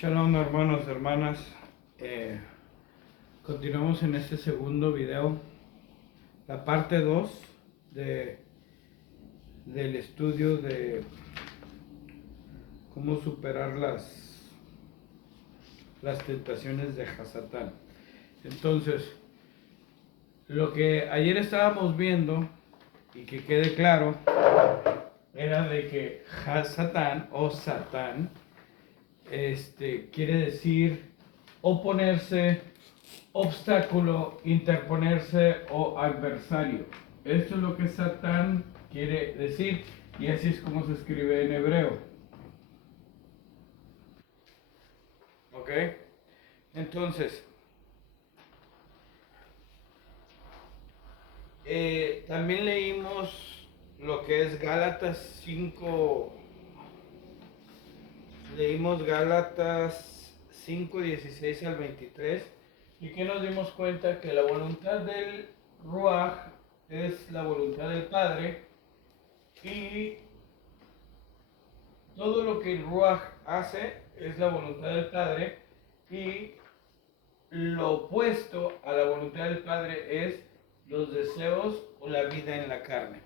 Shalom hermanos, hermanas. Continuamos en este segundo video, la parte 2 del estudio de cómo superar las tentaciones de Hasatán. Entonces, lo que ayer estábamos viendo, y que quede claro, era de que Hasatán o Satán quiere decir oponerse, obstáculo, interponerse o adversario. Esto es lo que Satán quiere decir, y así es como se escribe en hebreo. ¿Ok? Entonces, también leímos lo que es Gálatas 5. Leímos Gálatas 5, 16 al 23, y que nos dimos cuenta que la voluntad del Ruach es la voluntad del Padre, y todo lo que el Ruach hace es la voluntad del Padre, y lo opuesto a la voluntad del Padre es los deseos o la vida en la carne.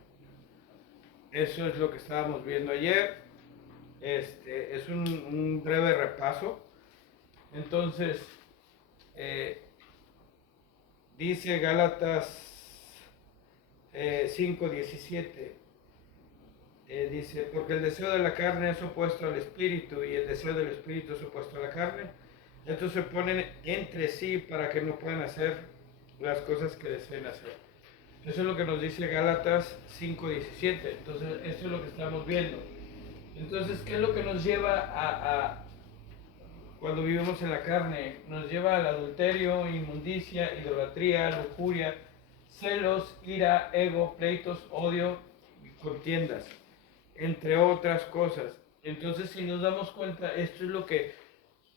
Eso es lo que estábamos viendo ayer. Es un breve repaso. Entonces, dice Gálatas 5:17, dice, porque el deseo de la carne es opuesto al espíritu y el deseo del espíritu es opuesto a la carne. Estos se ponen entre sí para que no puedan hacer las cosas que deseen hacer. Eso es lo que nos dice Gálatas 5:17. Entonces, esto es lo que estamos viendo. Entonces, ¿qué es lo que nos lleva a cuando vivimos en la carne? Nos lleva al adulterio, inmundicia, idolatría, lujuria, celos, ira, ego, pleitos, odio y contiendas, entre otras cosas. Entonces, si nos damos cuenta, esto es lo que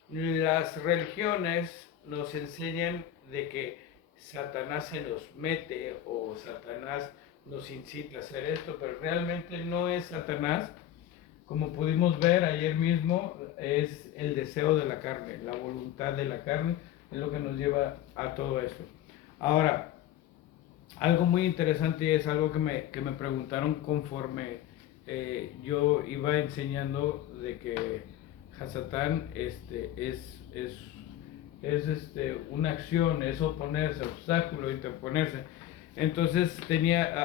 las religiones nos enseñan, de que Satanás se nos mete o Satanás nos incita a hacer esto, pero realmente no es Satanás. Como pudimos ver ayer mismo, es el deseo de la carne, la voluntad de la carne, es lo que nos lleva a todo esto. Ahora, algo muy interesante, y es algo que me preguntaron conforme yo iba enseñando, de que Hasatán es una acción, es oponerse, obstáculo, interponerse. Entonces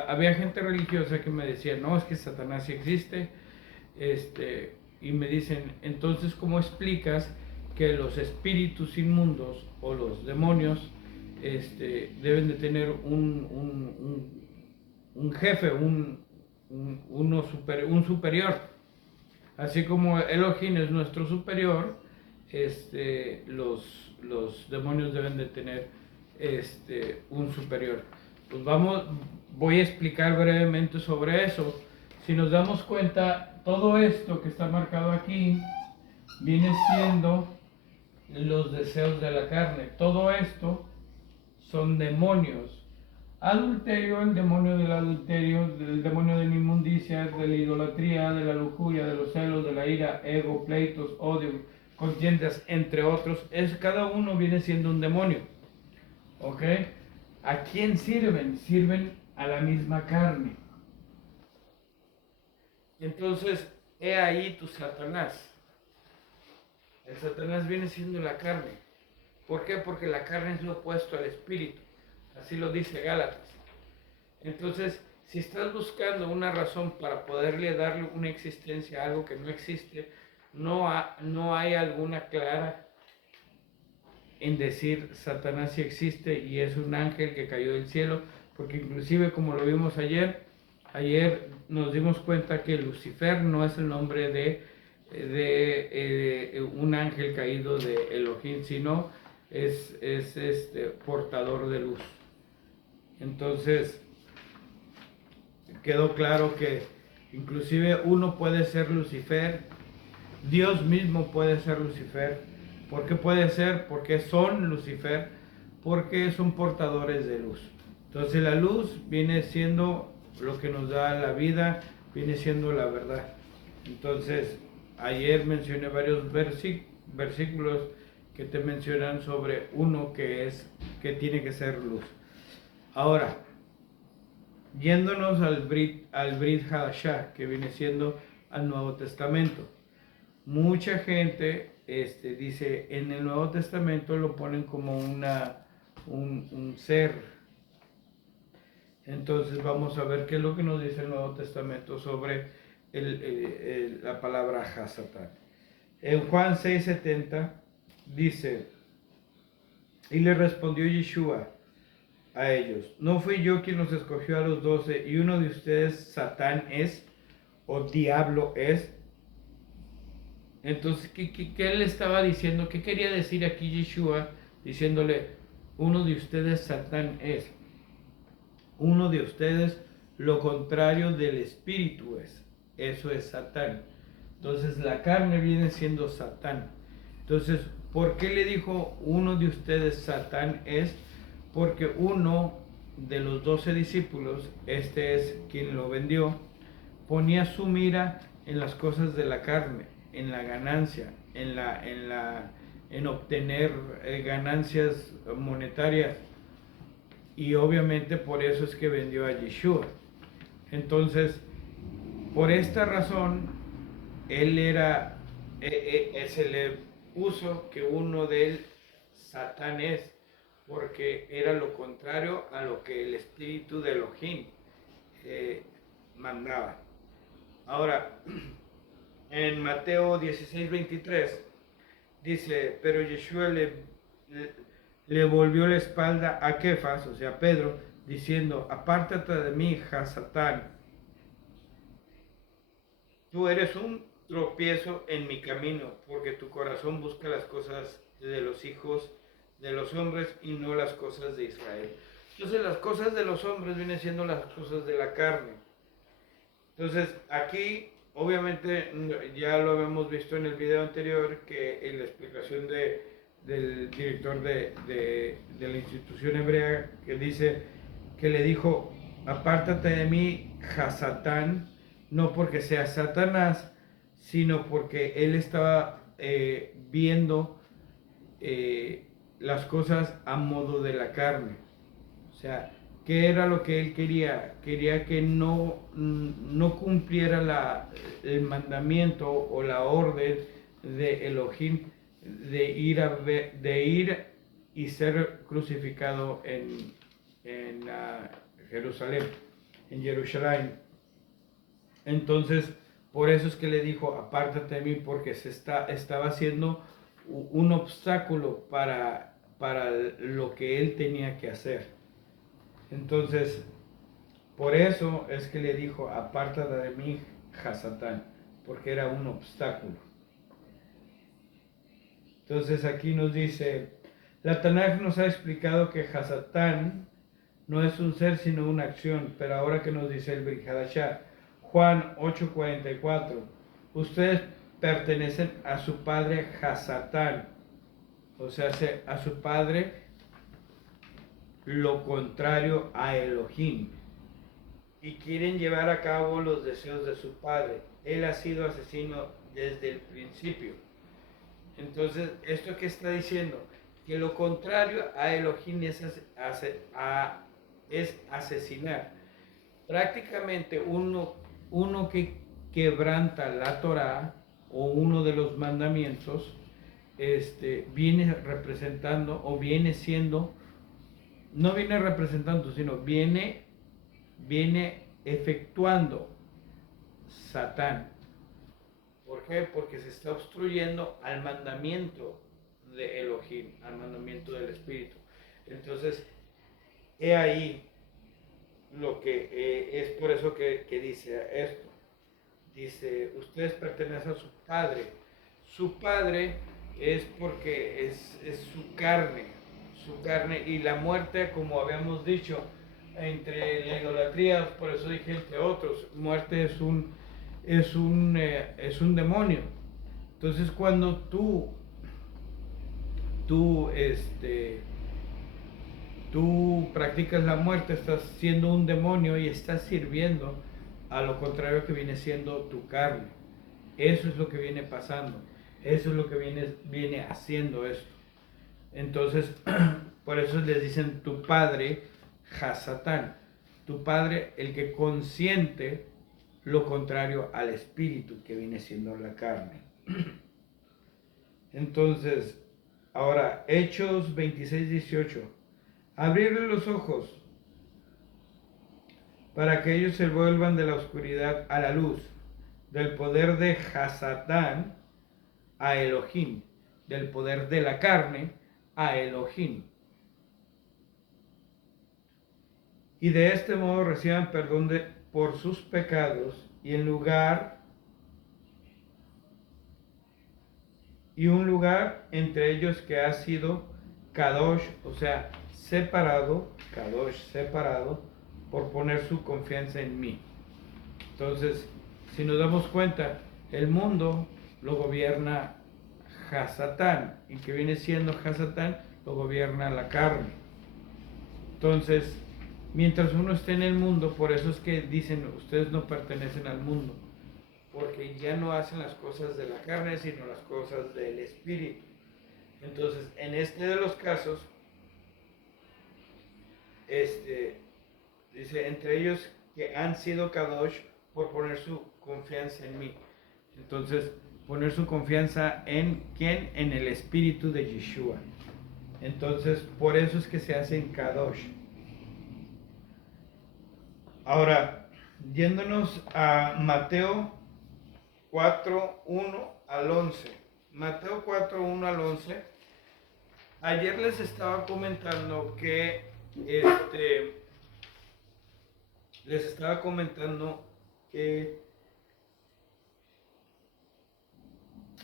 había gente religiosa que me decía, no, es que Satanás sí existe. Y me dicen, entonces, ¿cómo explicas que los espíritus inmundos o los demonios deben de tener un jefe, un superior? Así como Elohim es nuestro superior, los demonios deben de tener un superior. Pues voy a explicar brevemente sobre eso. Si nos damos cuenta, todo esto que está marcado aquí viene siendo los deseos de la carne. Todo esto son demonios. Adulterio, el demonio del adulterio, el demonio de la inmundicia, de la idolatría, de la lujuria, de los celos, de la ira, ego, pleitos, odio, contiendas, entre otros. Cada uno viene siendo un demonio. ¿Ok? ¿A quién sirven? Sirven a la misma carne. Entonces, he ahí tu Satanás. El Satanás viene siendo la carne. ¿Por qué? Porque la carne es lo opuesto al espíritu. Así lo dice Gálatas. Entonces, si estás buscando una razón para poderle darle una existencia a algo que no existe, no hay alguna clara en decir Satanás sí existe y es un ángel que cayó del cielo, porque inclusive, como lo vimos ayer nos dimos cuenta que Lucifer no es el nombre de un ángel caído de Elohim, sino es portador de luz. Entonces, quedó claro que inclusive uno puede ser Lucifer, Dios mismo puede ser Lucifer. ¿Por qué puede ser? Porque son Lucifer, porque son portadores de luz. Entonces la luz viene siendo lo que nos da la vida, viene siendo la verdad. Entonces, ayer mencioné varios versículos que te mencionan sobre uno que tiene que ser luz. Ahora, yéndonos al Brit Hadashah, que viene siendo al Nuevo Testamento. Mucha gente dice, en el Nuevo Testamento lo ponen como un ser. Entonces vamos a ver qué es lo que nos dice el Nuevo Testamento sobre la palabra Hasatán. En Juan 6:70 dice, y le respondió Yeshua a ellos, ¿no fui yo quien los escogió a los 12 y uno de ustedes Satán es o diablo es? Entonces, ¿qué le estaba diciendo? ¿Qué quería decir aquí Yeshua diciéndole, uno de ustedes Satán es? Uno de ustedes lo contrario del espíritu es. Eso es Satán. Entonces la carne viene siendo Satán. Entonces, ¿por qué le dijo uno de ustedes Satán es? Porque uno de los 12 discípulos, este es quien lo vendió, ponía su mira en las cosas de la carne, en la ganancia, en obtener ganancias monetarias. Y obviamente por eso es que vendió a Yeshua. Entonces, por esta razón, él era, se le puso que uno de él, Satán es, porque era lo contrario a lo que el espíritu de Elohim mandaba. Ahora, en Mateo 16:23 dice, pero Yeshua le volvió la espalda a Kefas, o sea, Pedro, diciendo, apártate de mí, Hasatán. Tú eres un tropiezo en mi camino, porque tu corazón busca las cosas de los hijos de los hombres y no las cosas de Israel. Entonces las cosas de los hombres vienen siendo las cosas de la carne. Entonces aquí, obviamente, ya lo habíamos visto en el video anterior, que en la explicación del director de la institución hebrea, que dice, que le dijo, apártate de mí, Hasatán, no porque sea Satanás, sino porque él estaba viendo las cosas a modo de la carne. O sea, ¿qué era lo que él quería? Quería que no cumpliera el mandamiento o la orden de Elohim de ir y ser crucificado en Jerusalén, en Jerusalén. Entonces, por eso es que le dijo, apártate de mí, porque estaba haciendo un obstáculo para lo que él tenía que hacer. Entonces, por eso es que le dijo, apártate de mí, Hasatán, porque era un obstáculo. Entonces aquí nos dice, la Tanaj nos ha explicado que Hasatán no es un ser sino una acción, pero ahora que nos dice el Brit Hadashah, Juan 8:44, ustedes pertenecen a su padre Hasatán, o sea, a su padre lo contrario a Elohim, y quieren llevar a cabo los deseos de su padre. Él ha sido asesino desde el principio. Entonces, ¿esto qué está diciendo? Que lo contrario a Elohim es asesinar. Prácticamente uno que quebranta la Torah o uno de los mandamientos, viene representando o viene siendo, no viene representando, sino viene efectuando Satán. ¿Por qué? Porque se está obstruyendo al mandamiento de Elohim, al mandamiento del Espíritu. Entonces, he ahí lo que es por eso que dice esto. Dice, ustedes pertenecen a su padre. Su padre es porque es su carne, y la muerte, como habíamos dicho, entre la idolatría, por eso dije entre otros, muerte es un demonio. Entonces cuando tú practicas la muerte, estás siendo un demonio y estás sirviendo a lo contrario que viene siendo tu carne. Eso es lo que viene pasando. Eso es lo que viene haciendo esto. Entonces, por eso les dicen tu padre, Hasatán. Tu padre, el que consiente lo contrario al espíritu, que viene siendo la carne. Entonces, ahora, Hechos 26:18. Abrirle los ojos para que ellos se vuelvan de la oscuridad a la luz, del poder de Hasatán a Elohim, del poder de la carne a Elohim. Y de este modo reciban perdón por sus pecados y un lugar entre ellos que ha sido Kadosh, o sea, separado, Kadosh, separado, por poner su confianza en mí. Entonces, si nos damos cuenta, el mundo lo gobierna Hasatán, y que viene siendo Hasatán, lo gobierna la carne. Entonces, mientras uno esté en el mundo, por eso es que dicen, ustedes no pertenecen al mundo, porque ya no hacen las cosas de la carne, sino las cosas del espíritu. Entonces, en este de los casos, dice, entre ellos que han sido Kadosh por poner su confianza en mí. Entonces, poner su confianza en ¿quién? En el espíritu de Yeshua. Entonces, por eso es que se hacen Kadosh. Ahora, yéndonos a Mateo 4:1 al 11. Mateo 4:1 al 11. Ayer les estaba comentando que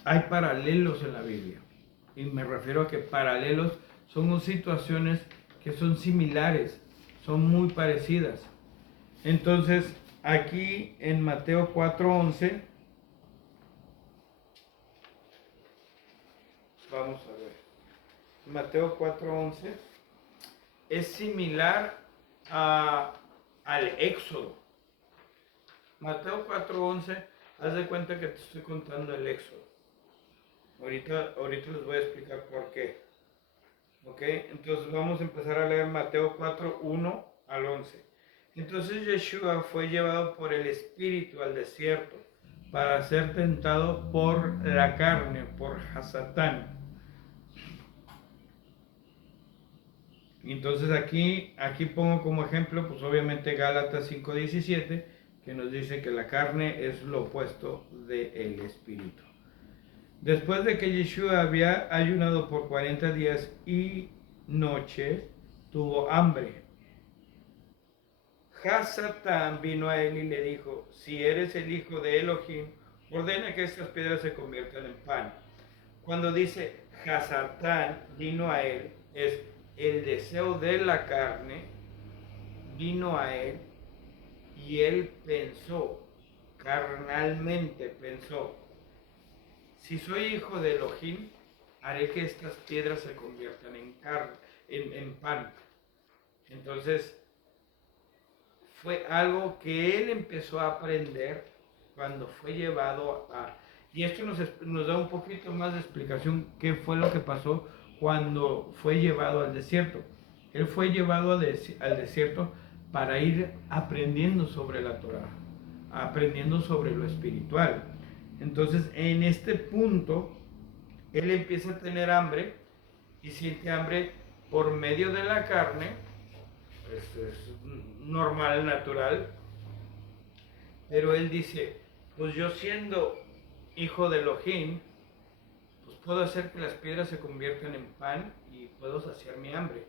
hay paralelos en la Biblia. Y me refiero a que paralelos son situaciones que son similares, son muy parecidas. Entonces, aquí en Mateo 4:11, vamos a ver. Mateo 4:11 es similar al Éxodo. Mateo 4:11, haz de cuenta que te estoy contando el Éxodo. Ahorita les voy a explicar por qué. ¿Ok? Entonces vamos a empezar a leer Mateo 4:1 al 11. Entonces Yeshua fue llevado por el Espíritu al desierto para ser tentado por la carne, por Hasatán. Entonces aquí pongo como ejemplo, pues obviamente Gálatas 5:17, que nos dice que la carne es lo opuesto del Espíritu. Después de que Yeshua había ayunado por 40 días y noche, tuvo hambre. Hasatán vino a él y le dijo, si eres el hijo de Elohim, ordena que estas piedras se conviertan en pan. Cuando dice Hasatán vino a él, es el deseo de la carne, vino a él y él pensó, carnalmente pensó, si soy hijo de Elohim, haré que estas piedras se conviertan en pan. Entonces, fue algo que él empezó a aprender cuando fue llevado a... Y esto nos da un poquito más de explicación qué fue lo que pasó cuando fue llevado al desierto. Él fue llevado al desierto para ir aprendiendo sobre la Torah, aprendiendo sobre lo espiritual. Entonces, en este punto, él empieza a tener hambre y siente hambre por medio de la carne. Esto es normal, natural. Pero él dice, pues yo siendo hijo de Elohim, pues puedo hacer que las piedras se conviertan en pan y puedo saciar mi hambre.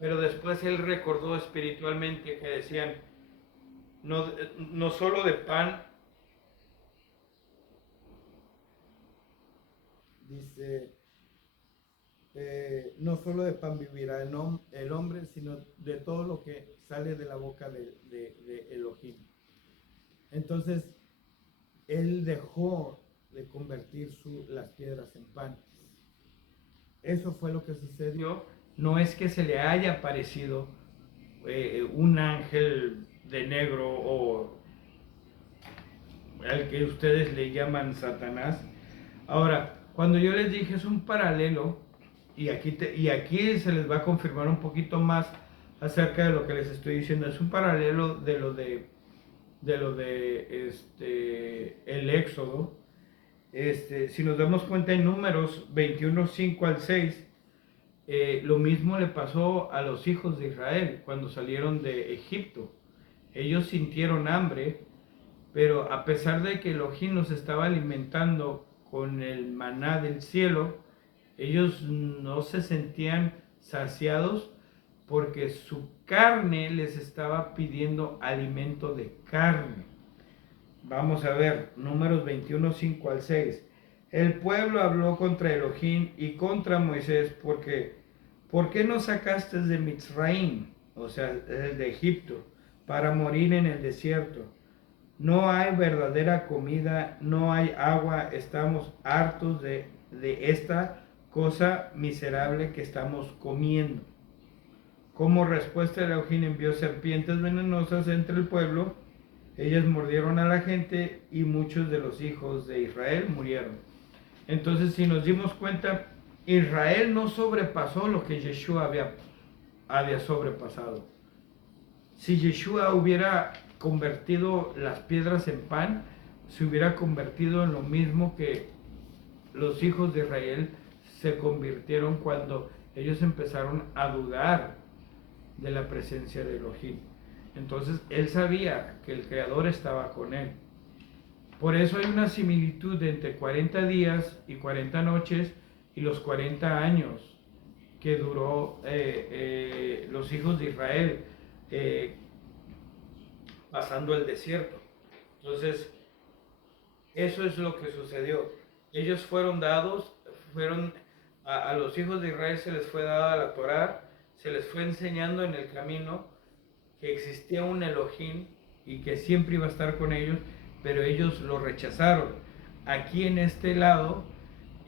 Pero después él recordó espiritualmente que decían, no solo de pan, dice, no solo de pan vivirá el hombre, sino de todo lo que sale de la boca de Elohim. Entonces, él dejó de convertir las piedras en pan. Eso fue lo que sucedió. No es que se le haya aparecido un ángel de negro o al que ustedes le llaman Satanás, Ahora, cuando yo les dije es un paralelo, y aquí se les va a confirmar un poquito más acerca de lo que les estoy diciendo, es un paralelo de el Éxodo. Si nos damos cuenta en Números 21, 5 al 6, lo mismo le pasó a los hijos de Israel cuando salieron de Egipto. Ellos sintieron hambre, pero a pesar de que Elohim los estaba alimentando con el maná del cielo, ellos no se sentían saciados porque su carne les estaba pidiendo alimento de carne. Vamos a ver, Números 21, 5 al 6. El pueblo habló contra Elohim y contra Moisés porque, ¿por qué nos sacaste de Mitzraim, o sea, de Egipto, para morir en el desierto? No hay verdadera comida, no hay agua, estamos hartos de esta cosa miserable que estamos comiendo. Como respuesta, Elohim envió serpientes venenosas entre el pueblo. Ellas mordieron a la gente y muchos de los hijos de Israel murieron. Entonces, si nos dimos cuenta, Israel no sobrepasó lo que Yeshua había sobrepasado. Si Yeshua hubiera convertido las piedras en pan, se hubiera convertido en lo mismo que los hijos de Israel se convirtieron cuando ellos empezaron a dudar de la presencia de Elohim. Entonces él sabía que el Creador estaba con él. Por eso hay una similitud entre 40 días y 40 noches y los 40 años que duró los hijos de Israel pasando el desierto. Entonces, eso es lo que sucedió. Ellos fueron dados, a los hijos de Israel se les fue dada la Torá, se les fue enseñando en el camino que existía un Elohim y que siempre iba a estar con ellos, pero ellos lo rechazaron. Aquí en este lado,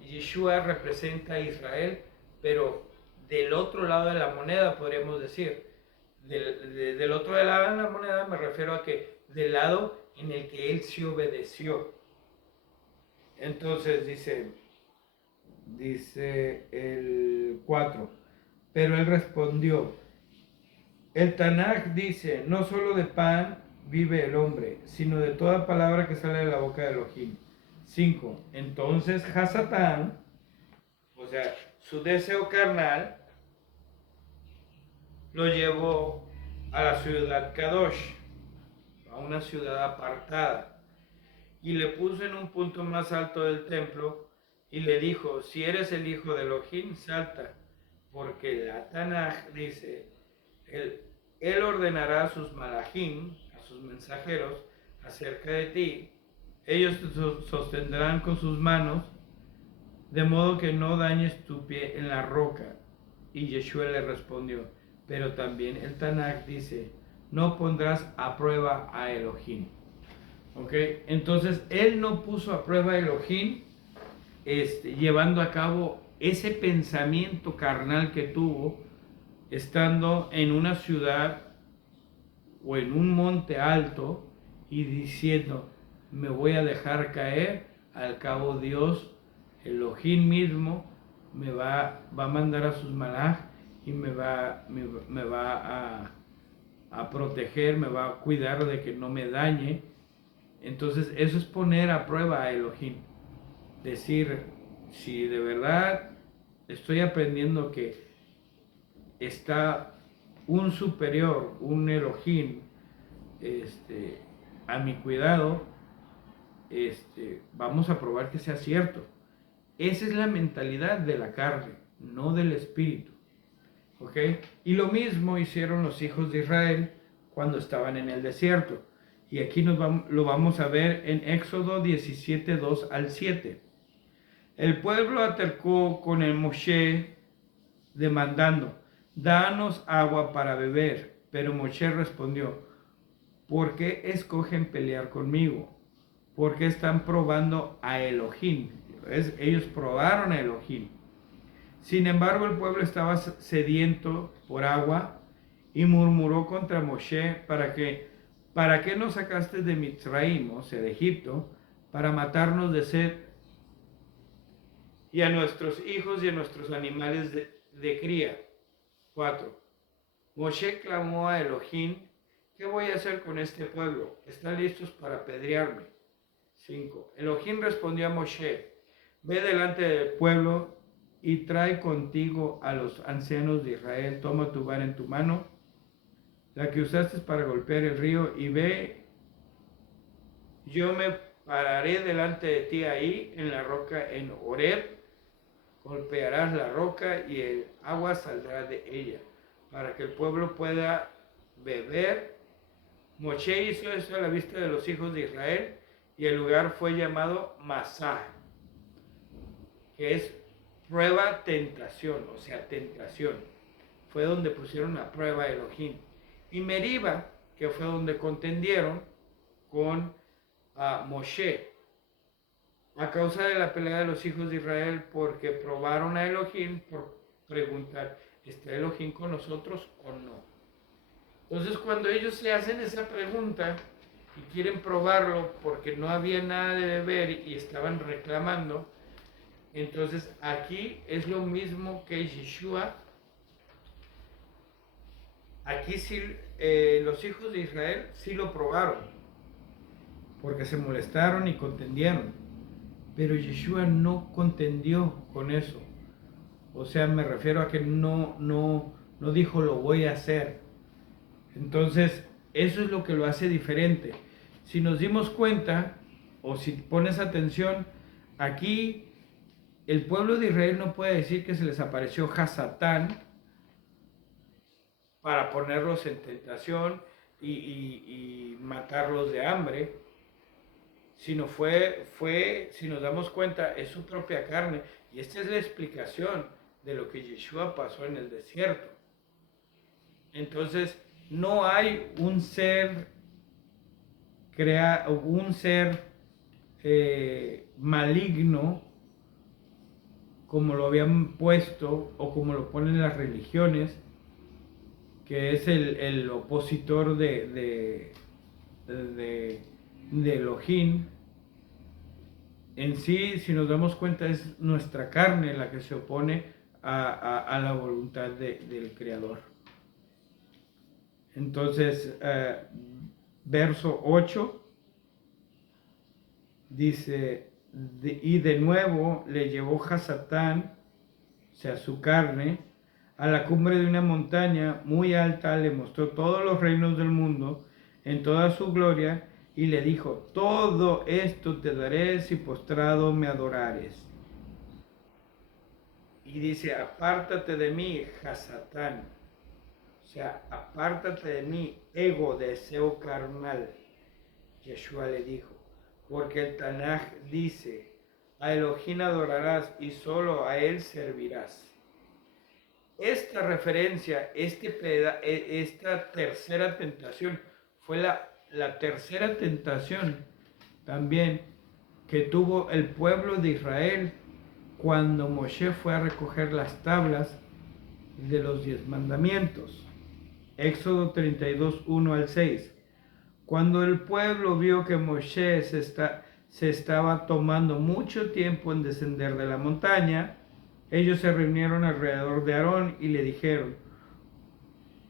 Yeshua representa a Israel, pero del otro lado de la moneda, podríamos decir. Del otro lado de la moneda me refiero a que del lado en el que él sí obedeció. Entonces dice el 4, pero él respondió, el Tanaj dice, no solo de pan vive el hombre, sino de toda palabra que sale de la boca de Elohim. 5. Entonces Hasatán, o sea, su deseo carnal, lo llevó a la ciudad Kadosh, a una ciudad apartada, y le puso en un punto más alto del templo y le dijo, si eres el hijo de Elohim, salta, porque la Tanaj dice, él ordenará a sus malachim, a sus mensajeros, acerca de ti. Ellos te sostendrán con sus manos, de modo que no dañes tu pie en la roca. Y Yeshua le respondió, pero también el Tanakh dice, no pondrás a prueba a Elohim. ¿Ok? Entonces, él no puso a prueba a Elohim, llevando a cabo ese pensamiento carnal que tuvo, estando en una ciudad o en un monte alto y diciendo, me voy a dejar caer, al cabo Dios, Elohim mismo, me va a mandar a sus malaj y me va a proteger, me va a cuidar de que no me dañe. Entonces eso es poner a prueba a Elohim. Decir, si de verdad estoy aprendiendo que está un superior, un Elohim, a mi cuidado, vamos a probar que sea cierto. Esa es la mentalidad de la carne, no del espíritu. ¿Ok? Y lo mismo hicieron los hijos de Israel cuando estaban en el desierto. Y aquí lo vamos a ver en Éxodo 17, 2 al 7. El pueblo altercó con el Moshe demandando, danos agua para beber. Pero Moshe respondió, ¿por qué escogen pelear conmigo? ¿Por qué están probando a Elohim? Ellos probaron a Elohim. Sin embargo, el pueblo estaba sediento por agua y murmuró contra Moshe, ¿para qué nos sacaste de Mitzraim, o sea, de Egipto, para matarnos de sed? y a nuestros hijos y a nuestros animales de cría. 4. Moshe clamó a Elohim: ¿qué voy a hacer con este pueblo? ¿Están listos para apedrearme? 5. Elohim respondió a Moshe: ve delante del pueblo y trae contigo a los ancianos de Israel. Toma tu vara en tu mano, la que usaste para golpear el río, y ve, yo me pararé delante de ti ahí en la roca en Horeb. Golpearás la roca y el agua saldrá de ella, para que el pueblo pueda beber. Moshe hizo esto a la vista de los hijos de Israel, y el lugar fue llamado Masá, que es prueba, tentación, o sea, tentación. Fue donde pusieron a prueba a Elohim. Y Meriba, que fue donde contendieron con Moshe, a causa de la pelea de los hijos de Israel, porque probaron a Elohim por preguntar: ¿está Elohim con nosotros o no? Entonces, cuando ellos se hacen esa pregunta y quieren probarlo porque no había nada de beber y estaban reclamando, entonces aquí es lo mismo que Yeshua. Aquí sí, los hijos de Israel sí lo probaron, porque se molestaron y contendieron, pero Yeshua no contendió con eso. O sea, me refiero a que no dijo lo voy a hacer. Entonces, eso es lo que lo hace diferente. Si nos dimos cuenta, o si pones atención, aquí el pueblo de Israel no puede decir que se les apareció Hasatán para ponerlos en tentación y matarlos de hambre, sino fue, si nos damos cuenta, es su propia carne. Y esta es la explicación de lo que Yeshua pasó en el desierto. Entonces, no hay un ser maligno, como lo habían puesto o como lo ponen las religiones, que es el opositor de Elohim. En sí, si nos damos cuenta, es nuestra carne la que se opone a la voluntad del Creador. Entonces, verso 8 dice: y de nuevo le llevó Hasatán, o sea, su carne, a la cumbre de una montaña muy alta, le mostró todos los reinos del mundo en toda su gloria, y le dijo: todo esto te daré si postrado me adorares. Y dice: apártate de mí, Hasatán, o sea, apártate de mí, ego, deseo carnal. Yeshua le dijo, porque el Tanaj dice: a Elohim adorarás y solo a él servirás. Esta referencia, esta tercera tentación, fue la tercera tentación también que tuvo el pueblo de Israel cuando Moshe fue a recoger las tablas de los 10 mandamientos. Éxodo 32, 1 al 6. Cuando el pueblo vio que Moshe se estaba tomando mucho tiempo en descender de la montaña, ellos se reunieron alrededor de Aarón y le dijeron: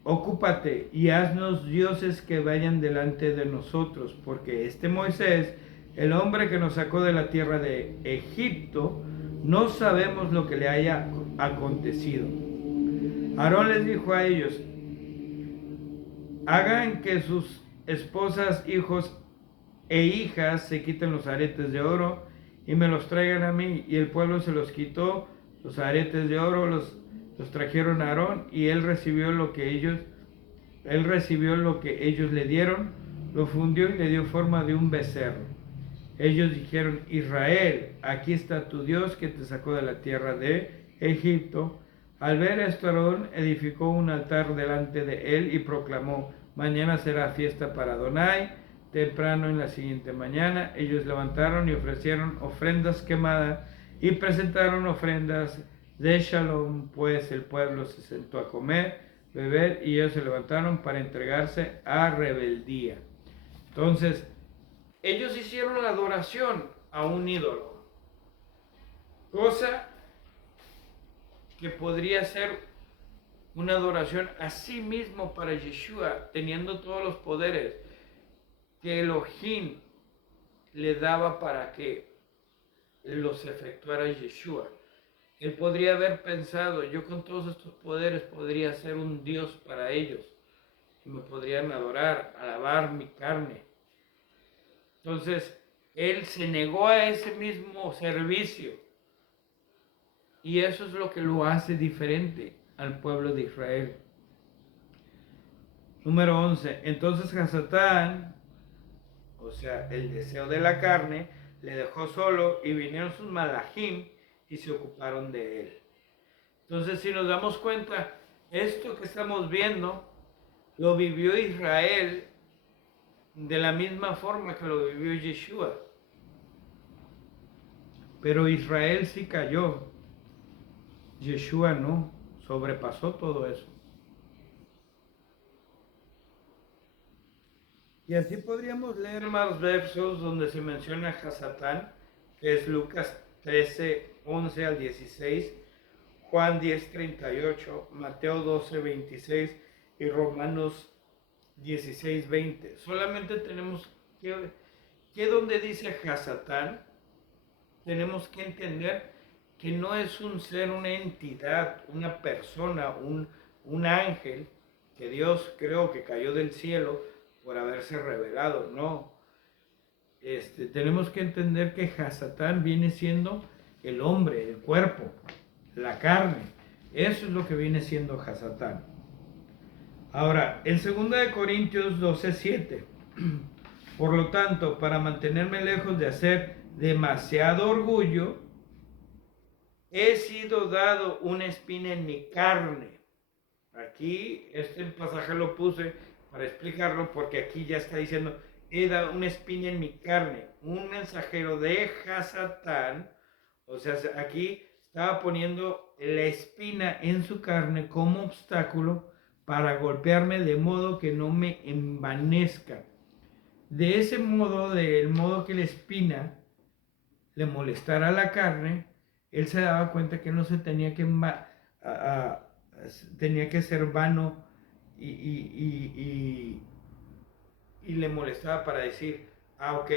ocúpate y haznos dioses que vayan delante de nosotros, porque este Moisés, el hombre que nos sacó de la tierra de Egipto, no sabemos lo que le haya acontecido. Aarón les dijo a ellos: hagan que sus esposas, hijos e hijas se quiten los aretes de oro y me los traigan a mí. Y el pueblo se los quitó, los aretes de oro, los trajeron a Aarón, y él recibió lo que ellos le dieron, lo fundió y le dio forma de un becerro. Ellos dijeron: Israel, aquí está tu Dios que te sacó de la tierra de Egipto. Al ver esto, Aarón edificó un altar delante de él y proclamó: mañana será fiesta para Adonai. Temprano en la siguiente mañana, ellos levantaron y ofrecieron ofrendas quemadas y presentaron ofrendas de Shalom, pues el pueblo se sentó a comer, beber, y ellos se levantaron para entregarse a rebeldía. Entonces, ellos hicieron la adoración a un ídolo. cosa que podría ser una adoración a sí mismo para Yeshua, teniendo todos los poderes que Elohim le daba para que los efectuara Yeshua. Él podría haber pensado, yo con todos estos poderes podría ser un Dios para ellos. Y me podrían adorar, alabar mi carne. Entonces, él se negó a ese mismo servicio. Y eso es lo que lo hace diferente al pueblo de Israel. Número 11. Entonces Hasatán, o sea, el deseo de la carne, le dejó solo y vinieron sus malajim y se ocuparon de él. Entonces, si nos damos cuenta, esto que estamos viendo lo vivió Israel de la misma forma que lo vivió Yeshua. Pero Israel sí cayó, Yeshua no, sobrepasó todo eso. Y así podríamos leer más versos donde se menciona Hasatán, que es Lucas 13, 11 al 16, Juan 10, 38, Mateo 12, 26 y Romanos 16, 20. Solamente tenemos que donde dice Hasatán, tenemos que entender que no es un ser, una entidad, una persona, un ángel que Dios creó que cayó del cielo por haberse revelado, no. Tenemos que entender que Hasatán viene siendo el hombre, el cuerpo, la carne. Eso es lo que viene siendo Hasatán. Ahora, en 2 Corintios 12:7, por lo tanto, para mantenerme lejos de hacer demasiado orgullo, he sido dado una espina en mi carne. Aquí, este pasaje lo puse para explicarlo porque aquí ya está diciendo, he dado una espina en mi carne, un mensajero de Hasatán, o sea, aquí estaba poniendo la espina en su carne como obstáculo para golpearme de modo que no me envanezca. De ese modo, del modo que la espina le molestara a la carne, él se daba cuenta que no se tenía que tenía que ser vano y le molestaba para decir, ok,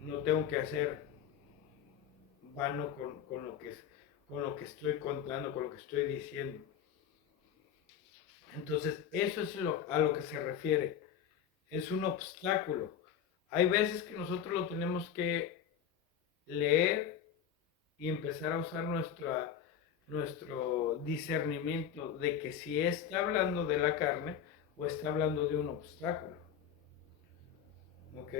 no tengo que hacer vano con lo que estoy contando, con lo que estoy diciendo. Entonces, eso es a lo que se refiere. Es un obstáculo. Hay veces que nosotros lo tenemos que leer y empezar a usar nuestro discernimiento de que si está hablando de la carne o está hablando de un obstáculo. ¿Ok?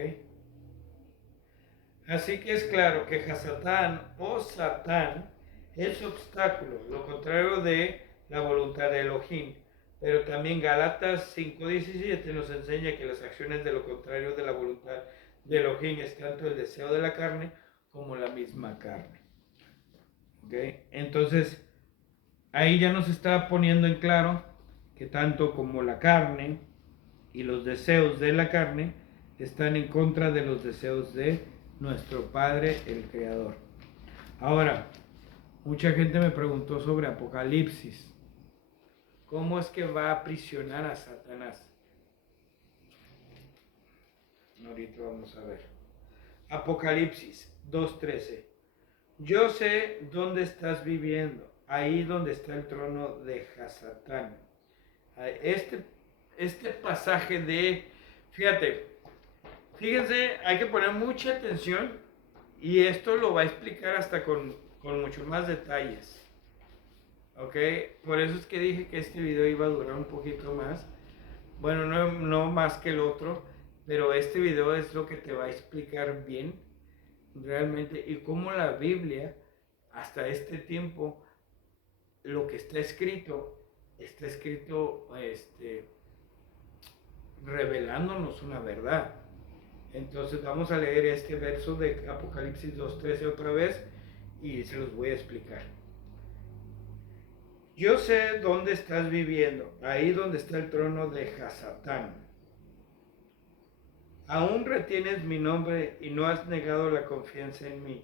Así que es claro que Hasatán o Satán es obstáculo, lo contrario de la voluntad de Elohim. Pero también Galatas 5:17 nos enseña que las acciones de lo contrario de la voluntad de Elohim es tanto el deseo de la carne como la misma carne. ¿Okay? Entonces, ahí ya nos está poniendo en claro que tanto como la carne y los deseos de la carne están en contra de los deseos de nuestro Padre, el Creador. Ahora, mucha gente me preguntó sobre Apocalipsis. ¿Cómo es que va a aprisionar a Satanás? Ahorita vamos a ver. Apocalipsis 2:13. Yo sé dónde estás viviendo, ahí donde está el trono de Hasatán. Este pasaje fíjense, hay que poner mucha atención y esto lo va a explicar hasta con muchos más detalles. Ok, por eso es que dije que este video iba a durar un poquito más. Bueno, no más que el otro, pero este video es lo que te va a explicar bien realmente y cómo la Biblia hasta este tiempo lo que está escrito revelándonos una verdad. Entonces vamos a leer este verso de Apocalipsis 2:13 otra vez y se los voy a explicar. Yo sé dónde estás viviendo, ahí donde está el trono de Hasatán. Aún retienes mi nombre y no has negado la confianza en mí,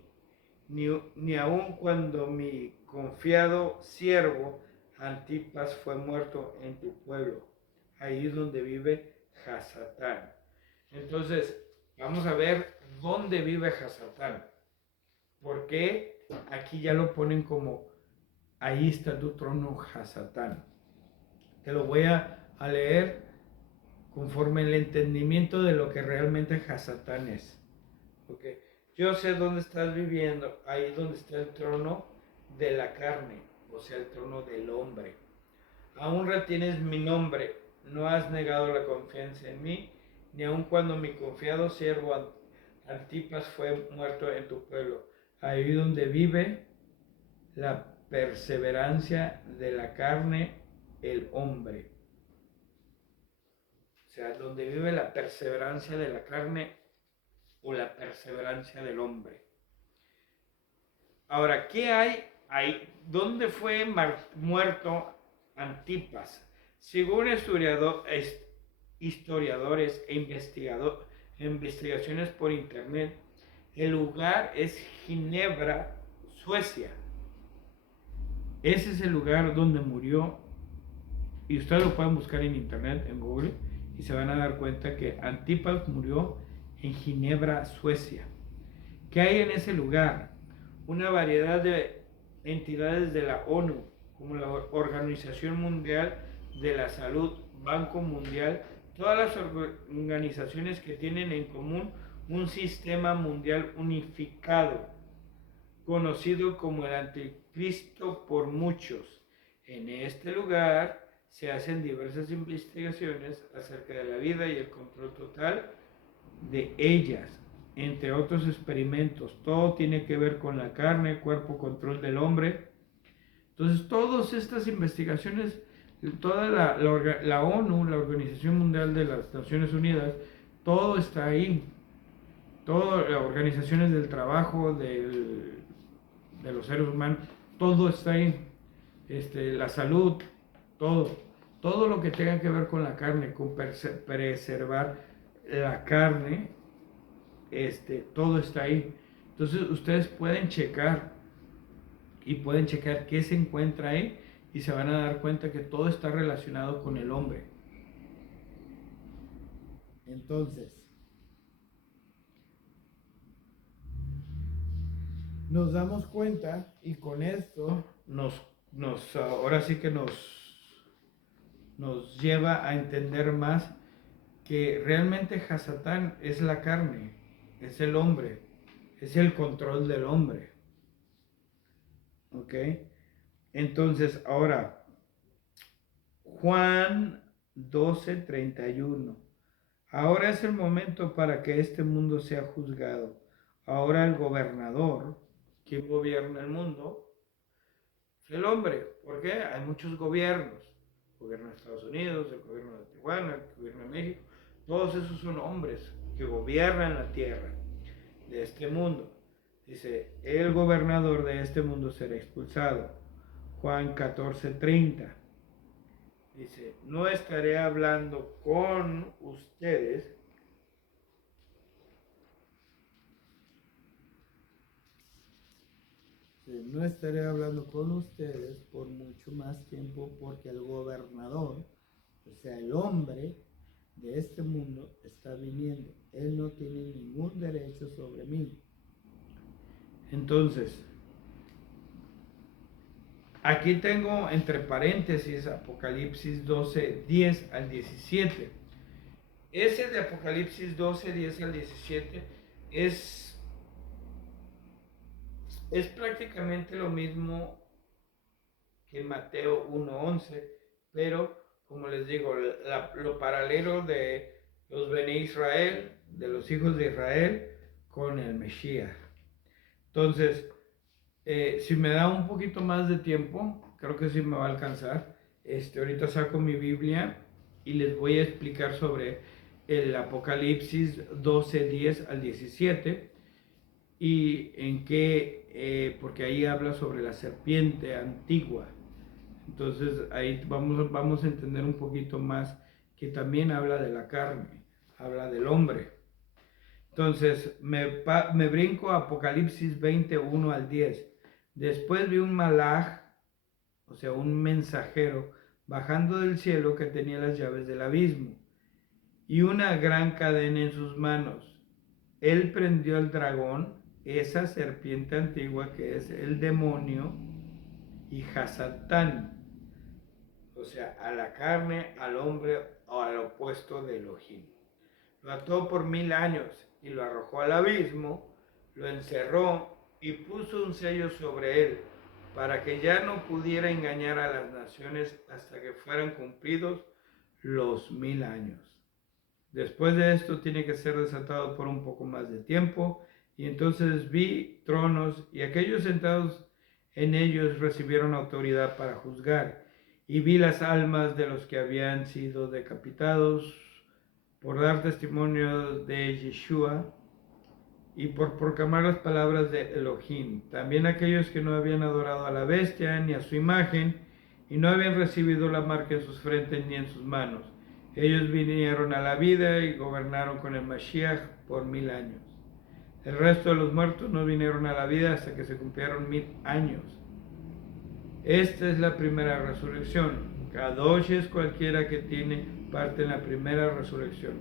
ni aun cuando mi confiado siervo Antipas fue muerto en tu pueblo, ahí es donde vive Hasatán. Entonces, vamos a ver dónde vive Hasatán. Porque aquí ya lo ponen como, ahí está tu trono, Hasatán. Te lo voy a leer conforme el entendimiento de lo que realmente Hasatán es. Okay. Yo sé dónde estás viviendo, ahí es donde está el trono de la carne, o sea, el trono del hombre. Aún retienes mi nombre, no has negado la confianza en mí, ni aun cuando mi confiado siervo Antipas fue muerto en tu pueblo. Ahí donde vive la perseverancia de la carne, el hombre. O sea, donde vive la perseverancia de la carne o la perseverancia del hombre. Ahora, ¿qué hay ahí? ¿Dónde fue muerto Antipas? Según historiadores e investigaciones por internet, el lugar es Ginebra, Suecia. Ese es el lugar donde murió, y ustedes lo pueden buscar en internet, en Google, y se van a dar cuenta que Antipas murió en Ginebra, Suecia. ¿Qué hay en ese lugar? Una variedad de entidades de la ONU, como la Organización Mundial de la Salud, Banco Mundial, todas las organizaciones que tienen en común un sistema mundial unificado, conocido como el Anticristo por muchos. En este lugar se hacen diversas investigaciones acerca de la vida y el control total de ellas, entre otros experimentos. Todo tiene que ver con la carne, cuerpo, control del hombre. Entonces, todas estas investigaciones, toda la ONU, la Organización Mundial de las Naciones Unidas, todo está ahí. Todas las organizaciones del trabajo, de los seres humanos, todo está ahí. La salud, todo lo que tenga que ver con la carne, con preservar la carne, todo está ahí. Entonces ustedes pueden checar qué se encuentra ahí y se van a dar cuenta que todo está relacionado con el hombre. Entonces, nos damos cuenta y con esto ahora sí que nos lleva a entender más que realmente Hasatán es la carne, es el hombre, es el control del hombre. ¿Ok? Entonces, ahora, Juan 12:31. Ahora es el momento para que este mundo sea juzgado. Ahora el gobernador, ¿quién gobierna el mundo? Es el hombre. ¿Por qué? Hay muchos gobiernos. El gobierno de Estados Unidos, el gobierno de Tijuana, el gobierno de México. Todos esos son hombres que gobiernan la tierra de este mundo. Dice, el gobernador de este mundo será expulsado. Juan 14:30. Dice, no estaré hablando con ustedes no estaré hablando con ustedes por mucho más tiempo porque el gobernador, o sea, el hombre de este mundo está viniendo. Él no tiene ningún derecho sobre mí. Entonces, aquí tengo entre paréntesis Apocalipsis 12:10 al 17. Ese de Apocalipsis 12:10 al 17 es prácticamente lo mismo que Mateo 1:11, pero como les digo, lo paralelo de los Bene Israel, de los hijos de Israel, con el Mesías. Entonces, si me da un poquito más de tiempo, creo que sí me va a alcanzar. Ahorita saco mi Biblia y les voy a explicar sobre el Apocalipsis 12:10 al 17 y en qué, porque ahí habla sobre la serpiente antigua. Entonces ahí vamos a entender un poquito más que también habla de la carne, habla del hombre. Entonces me brinco a Apocalipsis 21 al 10. Después vi un malaj, o sea, un mensajero, bajando del cielo que tenía las llaves del abismo y una gran cadena en sus manos. Él prendió al dragón, esa serpiente antigua que es el demonio, y Hasatán, o sea, a la carne, al hombre o al opuesto de Elohim. Lo ató por 1000 años y lo arrojó al abismo, lo encerró y puso un sello sobre él, para que ya no pudiera engañar a las naciones hasta que fueran cumplidos los 1000 años. Después de esto tiene que ser desatado por un poco más de tiempo, y entonces vi tronos y aquellos sentados en ellos recibieron autoridad para juzgar, y vi las almas de los que habían sido decapitados por dar testimonio de Yeshua y por proclamar las palabras de Elohim. También aquellos que no habían adorado a la bestia ni a su imagen y no habían recibido la marca en sus frentes ni en sus manos. Ellos vinieron a la vida y gobernaron con el Mashiach por 1000 años. El resto de los muertos no vinieron a la vida hasta que se cumplieron 1000 años. Esta es la primera resurrección. Kadosh es cualquiera que tiene parte en la primera resurrección.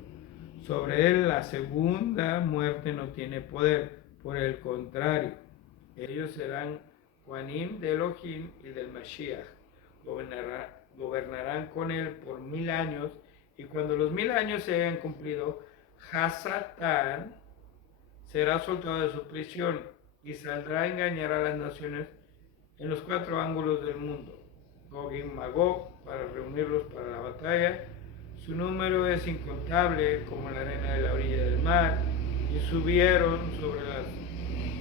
Sobre él la segunda muerte no tiene poder. Por el contrario, ellos serán Juanim de Elohim y del Mashiach. Gobernarán con él por 1000 años, y cuando los 1000 años se hayan cumplido, Hasatán será soltado de su prisión y saldrá a engañar a las naciones en los 4 ángulos del mundo, Gog y Magog, para reunirlos para la batalla. Su número es incontable como la arena de la orilla del mar, y subieron sobre las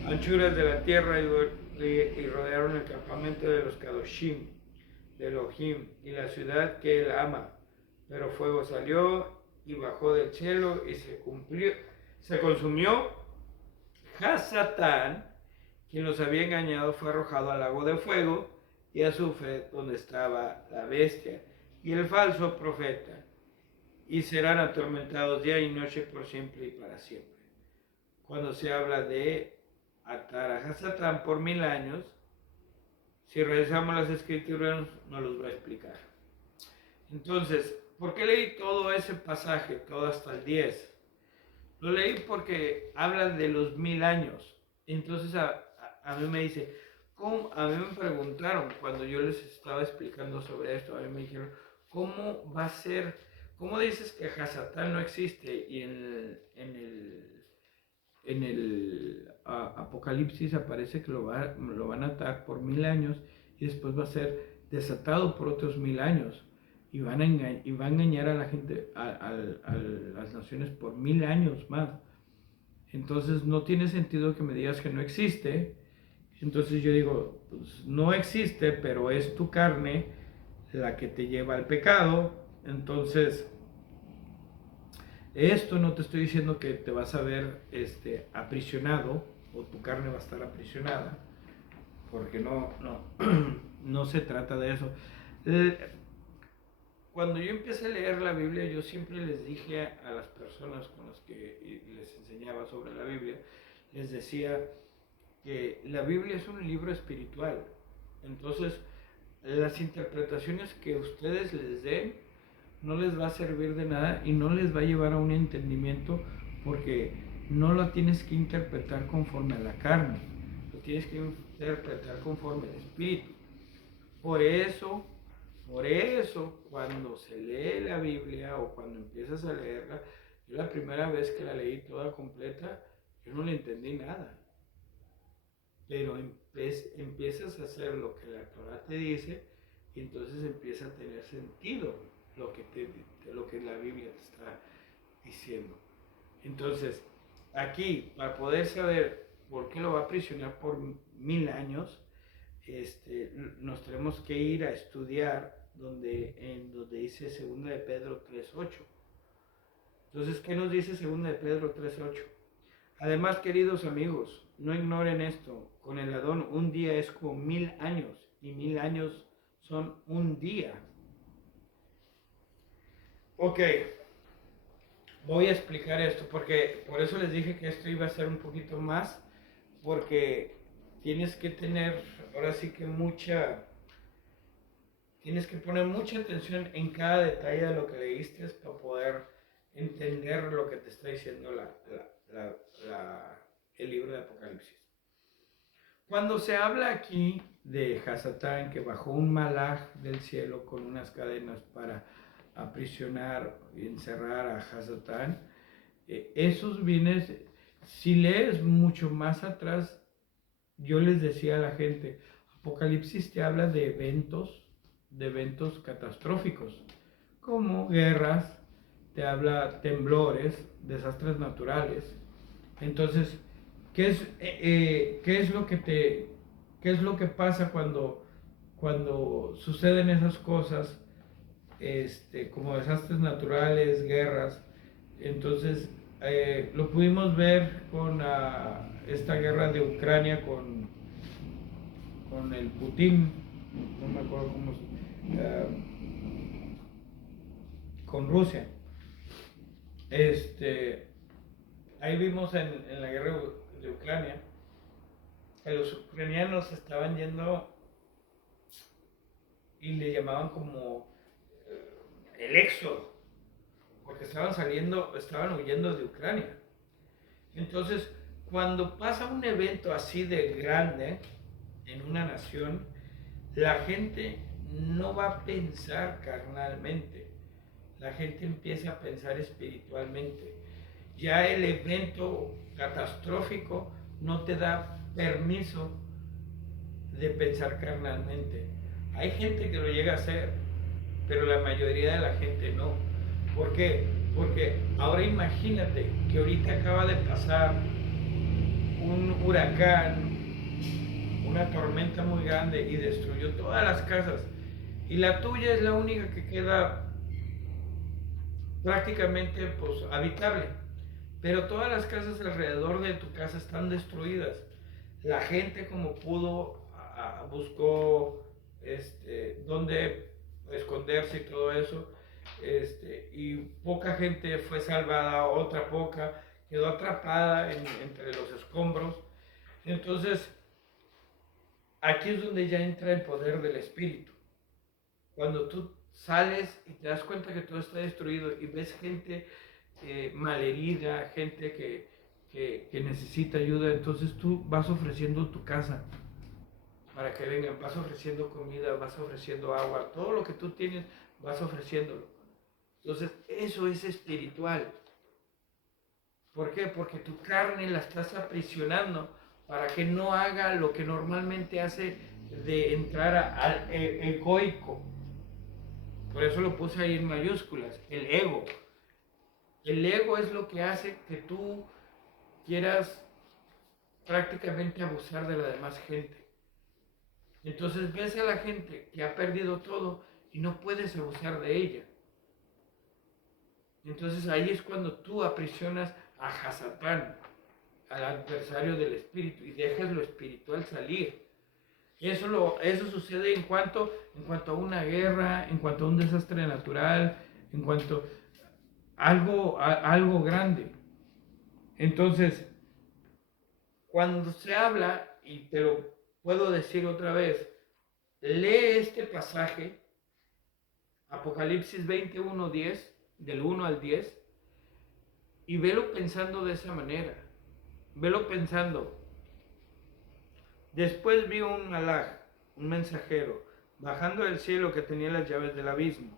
anchuras de la tierra y rodearon el campamento de los Kadoshim, de Elohim, y la ciudad que él ama. Pero fuego salió y bajó del cielo y se consumió. Hasatán, quien los había engañado, fue arrojado al lago de fuego y azufre donde estaba la bestia y el falso profeta, y serán atormentados día y noche por siempre y para siempre. Cuando se habla de atar a Hasatán por 1000 años, si revisamos las escrituras nos los va a explicar. Entonces, ¿por qué leí todo ese pasaje, todo hasta el 10? Lo leí porque habla de los 1000 años. Entonces a mí me dice, ¿cómo? A mí me preguntaron cuando yo les estaba explicando sobre esto, a mí me dijeron, ¿cómo va a ser? ¿Cómo dices que Hasatán no existe? Y en el Apocalipsis aparece que lo van a atar por 1000 años y después va a ser desatado por otros 1000 años. Y va a engañar a la gente, a las naciones por 1000 años más. Entonces no tiene sentido que me digas que no existe. Entonces yo digo, pues no existe, pero es tu carne la que te lleva al pecado. Entonces, esto no te estoy diciendo que te vas a ver aprisionado o tu carne va a estar aprisionada, porque no se trata de eso. Cuando yo empecé a leer la Biblia, yo siempre les dije a las personas con las que les enseñaba sobre la Biblia, les decía que la Biblia es un libro espiritual. Entonces, las interpretaciones que ustedes les den no les va a servir de nada y no les va a llevar a un entendimiento, porque no lo tienes que interpretar conforme a la carne, lo tienes que interpretar conforme al espíritu. Por eso, cuando se lee la Biblia o cuando empiezas a leerla, yo la primera vez que la leí toda completa, yo no le entendí nada. Pero empiezas a hacer lo que la Torah te dice y entonces empieza a tener sentido lo que la Biblia te está diciendo. Entonces, aquí, para poder saber por qué lo va a aprisionar por 1000 años, nos tenemos que ir a estudiar donde dice 2 de Pedro 3.8. Entonces, ¿qué nos dice 2 de Pedro 3.8? Además, queridos amigos, no ignoren esto. Con el Adón, un día es como 1000 años, y 1000 años son un día. Ok. Voy a explicar esto, porque por eso les dije que esto iba a ser un poquito más, porque tienes que tener, ahora sí que tienes que poner mucha atención en cada detalle de lo que leíste para poder entender lo que te está diciendo el libro de Apocalipsis. Cuando se habla aquí de Hasatán, que bajó un malaj del cielo con unas cadenas para aprisionar y encerrar a Hasatán, esos bienes, si lees mucho más atrás, yo les decía a la gente, Apocalipsis te habla de eventos catastróficos, como guerras, te habla temblores, desastres naturales. Entonces, ¿qué es lo que qué es lo que pasa cuando suceden esas cosas, como desastres naturales, guerras? Entonces, lo pudimos ver con esta guerra de Ucrania con el Putin, no me acuerdo cómo con Rusia. Este, ahí vimos en la guerra de Ucrania que los ucranianos estaban yendo y le llamaban como el éxodo, porque estaban huyendo de Ucrania. Entonces, cuando pasa un evento así de grande en una nación, la gente no va a pensar carnalmente, la gente empieza a pensar espiritualmente. Ya el evento catastrófico no te da permiso de pensar carnalmente. Hay gente que lo llega a hacer, pero la mayoría de la gente no. ¿Por qué? Porque ahora imagínate que ahorita acaba de pasar un huracán, una tormenta muy grande y destruyó todas las casas. Y la tuya es la única que queda prácticamente pues habitable. Pero todas las casas alrededor de tu casa están destruidas. La gente como pudo buscó dónde esconderse y todo eso. Y poca gente fue salvada, otra poca quedó atrapada entre los escombros. Entonces, aquí es donde ya entra el poder del espíritu. Cuando tú sales y te das cuenta que todo está destruido y ves gente malherida, gente que necesita ayuda, entonces tú vas ofreciendo tu casa para que vengan, vas ofreciendo comida, vas ofreciendo agua, todo lo que tú tienes vas ofreciéndolo. Entonces eso es espiritual. ¿Por qué? Porque tu carne la estás aprisionando para que no haga lo que normalmente hace de entrar al egoico. Por eso lo puse ahí en mayúsculas, el ego. El ego es lo que hace que tú quieras prácticamente abusar de la demás gente. Entonces ves a la gente que ha perdido todo y no puedes abusar de ella. Entonces ahí es cuando tú aprisionas a Hasatán, al adversario del espíritu, y dejas lo espiritual salir. Eso sucede en cuanto a una guerra, en cuanto a un desastre natural, en cuanto algo grande. Entonces, cuando se habla, y te lo puedo decir otra vez, lee este pasaje, Apocalipsis 21:10, del 1 al 10, y velo pensando de esa manera. Velo pensando. Después vi un malaj, un mensajero, bajando del cielo que tenía las llaves del abismo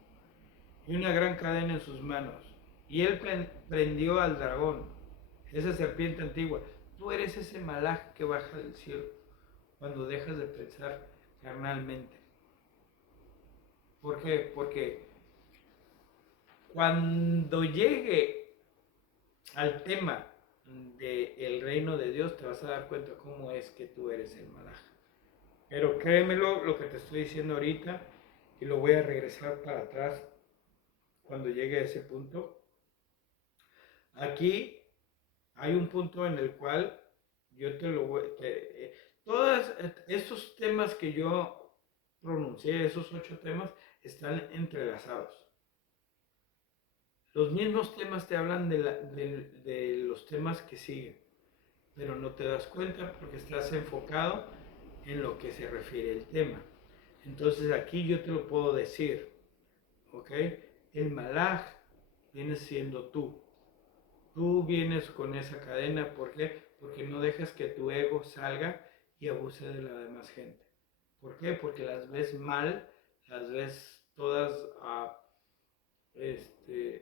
y una gran cadena en sus manos. Y él prendió al dragón, esa serpiente antigua. Tú eres ese malaj que baja del cielo cuando dejas de pensar carnalmente. ¿Por qué? Porque cuando llegue al tema del reino de Dios, te vas a dar cuenta cómo es que tú eres el malaj. Pero créemelo lo que te estoy diciendo ahorita, y lo voy a regresar para atrás cuando llegue a ese punto. Aquí hay un punto en el cual yo te lo voy... todos estos temas que yo pronuncié, esos 8 temas, están entrelazados. Los mismos temas te hablan de los temas que siguen, pero no te das cuenta porque estás enfocado en lo que se refiere el tema. Entonces aquí yo te lo puedo decir, ¿ok? El malaj viene siendo tú. Tú vienes con esa cadena, ¿por qué? Porque no dejas que tu ego salga y abuse de la demás gente. ¿Por qué? Porque las ves mal, las ves todas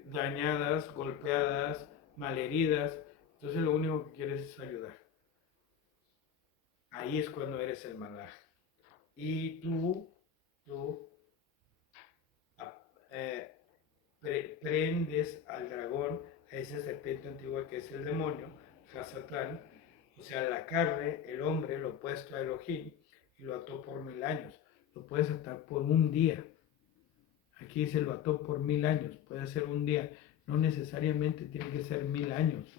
dañadas, golpeadas, malheridas. Entonces lo único que quieres es ayudar. Ahí es cuando eres el malaj. Y tú eh, prendes al dragón, a esa serpiente antigua que es el demonio, Hasatán, o sea, la carne, el hombre, lo opuesto a Elohim, y lo ató por 1000 años. Lo puedes atar por un día. Aquí se lo ató por 1000 años, puede ser un día, no necesariamente tiene que ser 1000 años,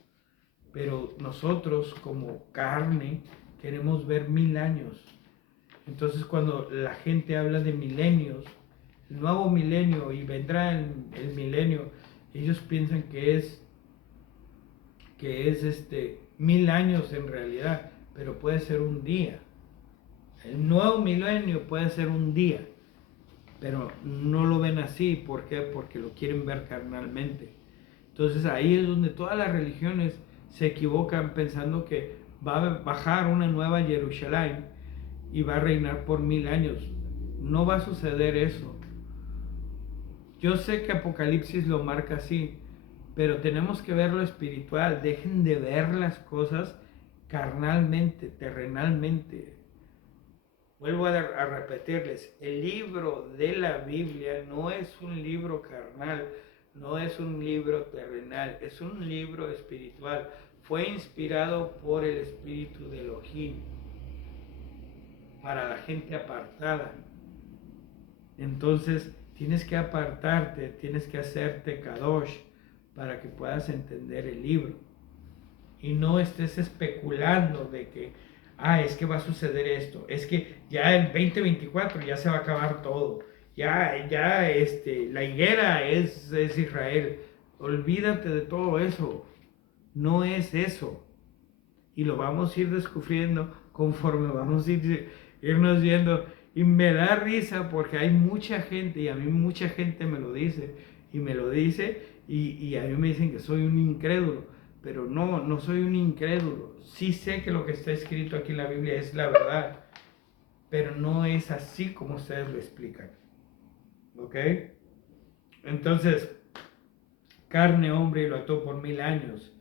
pero nosotros como carne queremos ver 1000 años. Entonces cuando la gente habla de milenios, el nuevo milenio y vendrá el milenio, ellos piensan que es 1000 años en realidad, pero puede ser un día. El nuevo milenio puede ser un día, pero no lo ven así. ¿Por qué? Porque lo quieren ver carnalmente. Entonces ahí es donde todas las religiones se equivocan pensando que va a bajar una nueva Jerusalén y va a reinar por 1000 años. No va a suceder eso. Yo sé que Apocalipsis lo marca así, pero tenemos que ver lo espiritual. Dejen de ver las cosas carnalmente, terrenalmente. Vuelvo a repetirles, el libro de la Biblia no es un libro carnal, no es un libro terrenal, es un libro espiritual. Fue inspirado por el espíritu de Elohim para la gente apartada. Entonces tienes que apartarte, tienes que hacerte kadosh para que puedas entender el libro. Y no estés especulando de que, es que va a suceder esto, es que ya el 2024 ya se va a acabar todo, la higuera es Israel. Olvídate de todo eso, no es eso. Y lo vamos a ir descubriendo conforme vamos a irnos viendo. Y me da risa porque hay mucha gente, y a mí mucha gente me lo dice, y a mí me dicen que soy un incrédulo, pero no soy un incrédulo. Sí sé que lo que está escrito aquí en la Biblia es la verdad, pero no es así como ustedes lo explican. ¿Ok? Entonces, carne, hombre, y lo ató por 1000 años.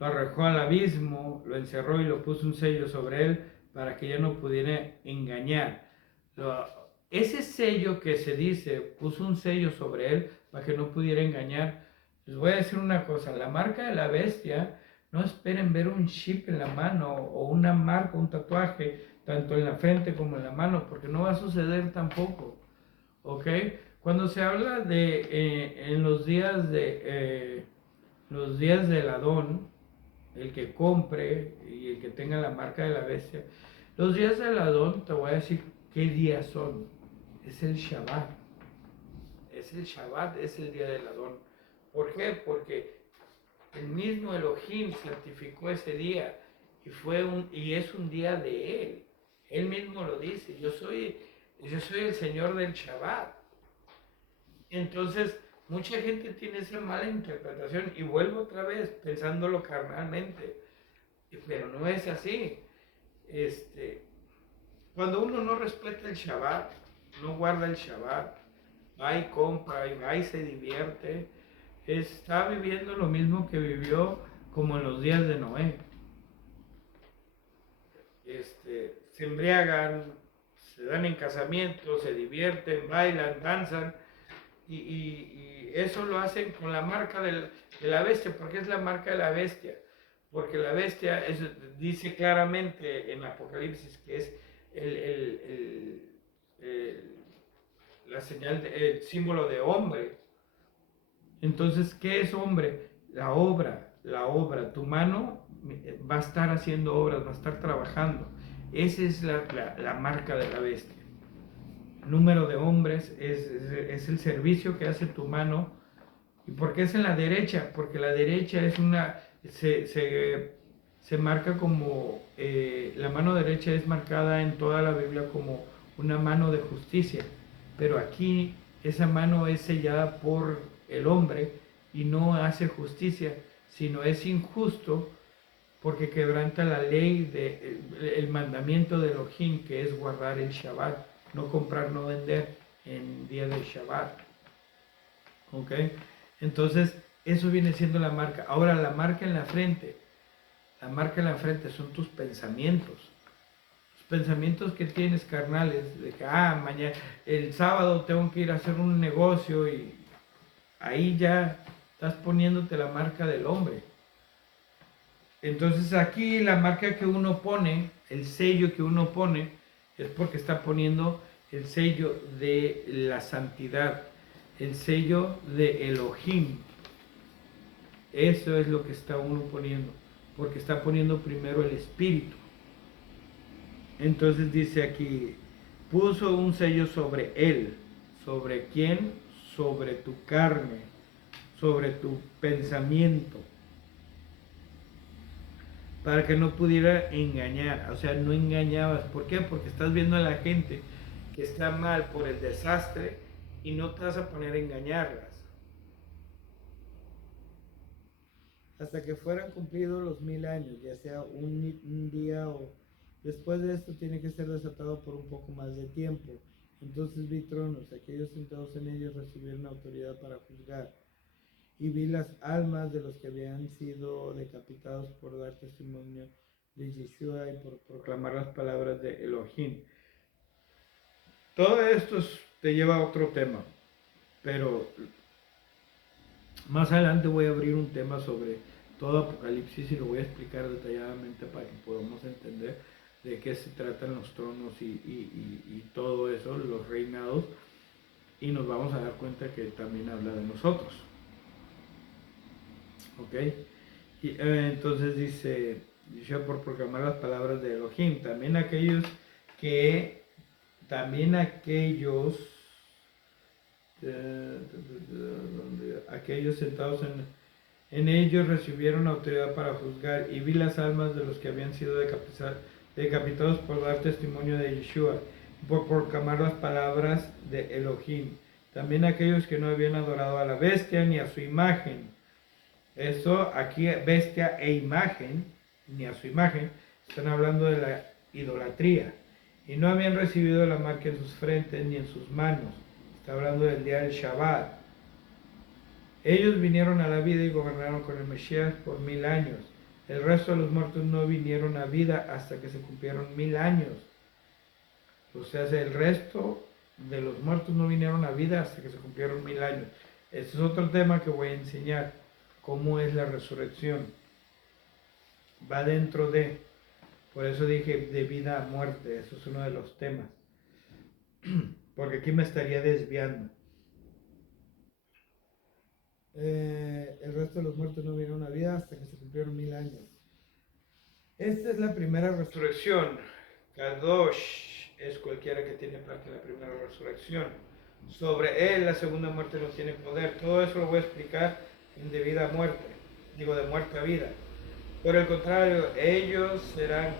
Lo arrojó al abismo, lo encerró y lo puso un sello sobre él para que ya no pudiera engañar. Ese sello que se dice, puso un sello sobre él para que no pudiera engañar. Les voy a decir una cosa, la marca de la bestia, no esperen ver un chip en la mano o una marca, un tatuaje, tanto en la frente como en la mano, porque no va a suceder tampoco. ¿Ok? Cuando se habla de en los días del Adón, el que compre y el que tenga la marca de la bestia, los días del Adón, te voy a decir qué días son. Es el Shabbat. Es el Shabbat, es el día del Adón. ¿Por qué? Porque el mismo Elohim santificó ese día y es un día de él. Él mismo lo dice, yo soy el Señor del Shabbat. Entonces, mucha gente tiene esa mala interpretación y vuelvo otra vez pensándolo carnalmente, pero no es así. Cuando uno no respeta el Shabbat, no guarda el Shabbat, va y compra y va y se divierte, está viviendo lo mismo que vivió como en los días de Noé. Se embriagan, se dan en casamiento, se divierten, bailan, danzan, y eso lo hacen con la marca de la bestia. ¿Por qué es la marca de la bestia? Porque la bestia dice claramente en Apocalipsis que es la señal, el símbolo de hombre. Entonces, ¿qué es hombre? La obra. Tu mano va a estar haciendo obras, va a estar trabajando. Esa es la marca de la bestia. Número de hombres es el servicio que hace tu mano. Y por qué es en la derecha? Porque la derecha es una, se marca como, la mano derecha es marcada en toda la Biblia como una mano de justicia, pero aquí esa mano es sellada por el hombre y no hace justicia, sino es injusto porque quebranta la ley, el mandamiento de Elohim, que es guardar el Shabbat, no comprar, no vender en día del Shabbat. ¿Ok? Entonces, eso viene siendo la marca. Ahora, la marca en la frente. La marca en la frente son tus pensamientos. Los pensamientos que tienes carnales, de que, mañana, el sábado tengo que ir a hacer un negocio y ahí ya estás poniéndote la marca del hombre. Entonces aquí la marca que uno pone, el sello que uno pone, es porque está poniendo el sello de la santidad, el sello de Elohim. Eso es lo que está uno poniendo, porque está poniendo primero el espíritu. Entonces dice aquí, puso un sello sobre él. ¿Sobre quién? Sobre tu carne, sobre tu pensamiento, para que no pudiera engañar. O sea, no engañabas. ¿Por qué? Porque estás viendo a la gente que está mal por el desastre y no te vas a poner a engañarlas. Hasta que fueran cumplidos los 1000 años, ya sea un día o después de esto tiene que ser desatado por un poco más de tiempo. Entonces vi tronos, aquellos sentados en ellos recibieron autoridad para juzgar. Y vi las almas de los que habían sido decapitados por dar testimonio de Yeshua y por proclamar las palabras de Elohim. Todo esto te lleva a otro tema, pero más adelante voy a abrir un tema sobre todo Apocalipsis y lo voy a explicar detalladamente para que podamos entender de qué se tratan los tronos y todo eso, los reinados, y nos vamos a dar cuenta que también habla de nosotros. ¿Ok? Y, entonces dice por proclamar las palabras de Elohim, también aquellos aquellos sentados en ellos recibieron autoridad para juzgar, y vi las almas de los que habían sido decapitados por dar testimonio de Yeshua, por proclamar las palabras de Elohim. También aquellos que no habían adorado a la bestia ni a su imagen. Eso aquí, bestia e imagen, ni a su imagen, están hablando de la idolatría. Y no habían recibido la marca en sus frentes ni en sus manos. Está hablando del día del Shabbat. Ellos vinieron a la vida y gobernaron con el Mesías por 1000 años. El resto de los muertos no vinieron a vida hasta que se cumplieron 1000 años. O sea, el resto de los muertos no vinieron a vida hasta que se cumplieron 1000 años. Este es otro tema que voy a enseñar, cómo es la resurrección. Va dentro de, por eso dije de vida a muerte, eso es uno de los temas. Porque aquí me estaría desviando. El resto de los muertos no vinieron a vida hasta que se cumplieron 1000 años. Esta es la primera resurrección. Kadosh es cualquiera que tiene parte en la primera resurrección. Sobre él la segunda muerte no tiene poder. Todo eso lo voy a explicar de vida a muerte. Digo, de muerte a vida. Por el contrario, ellos serán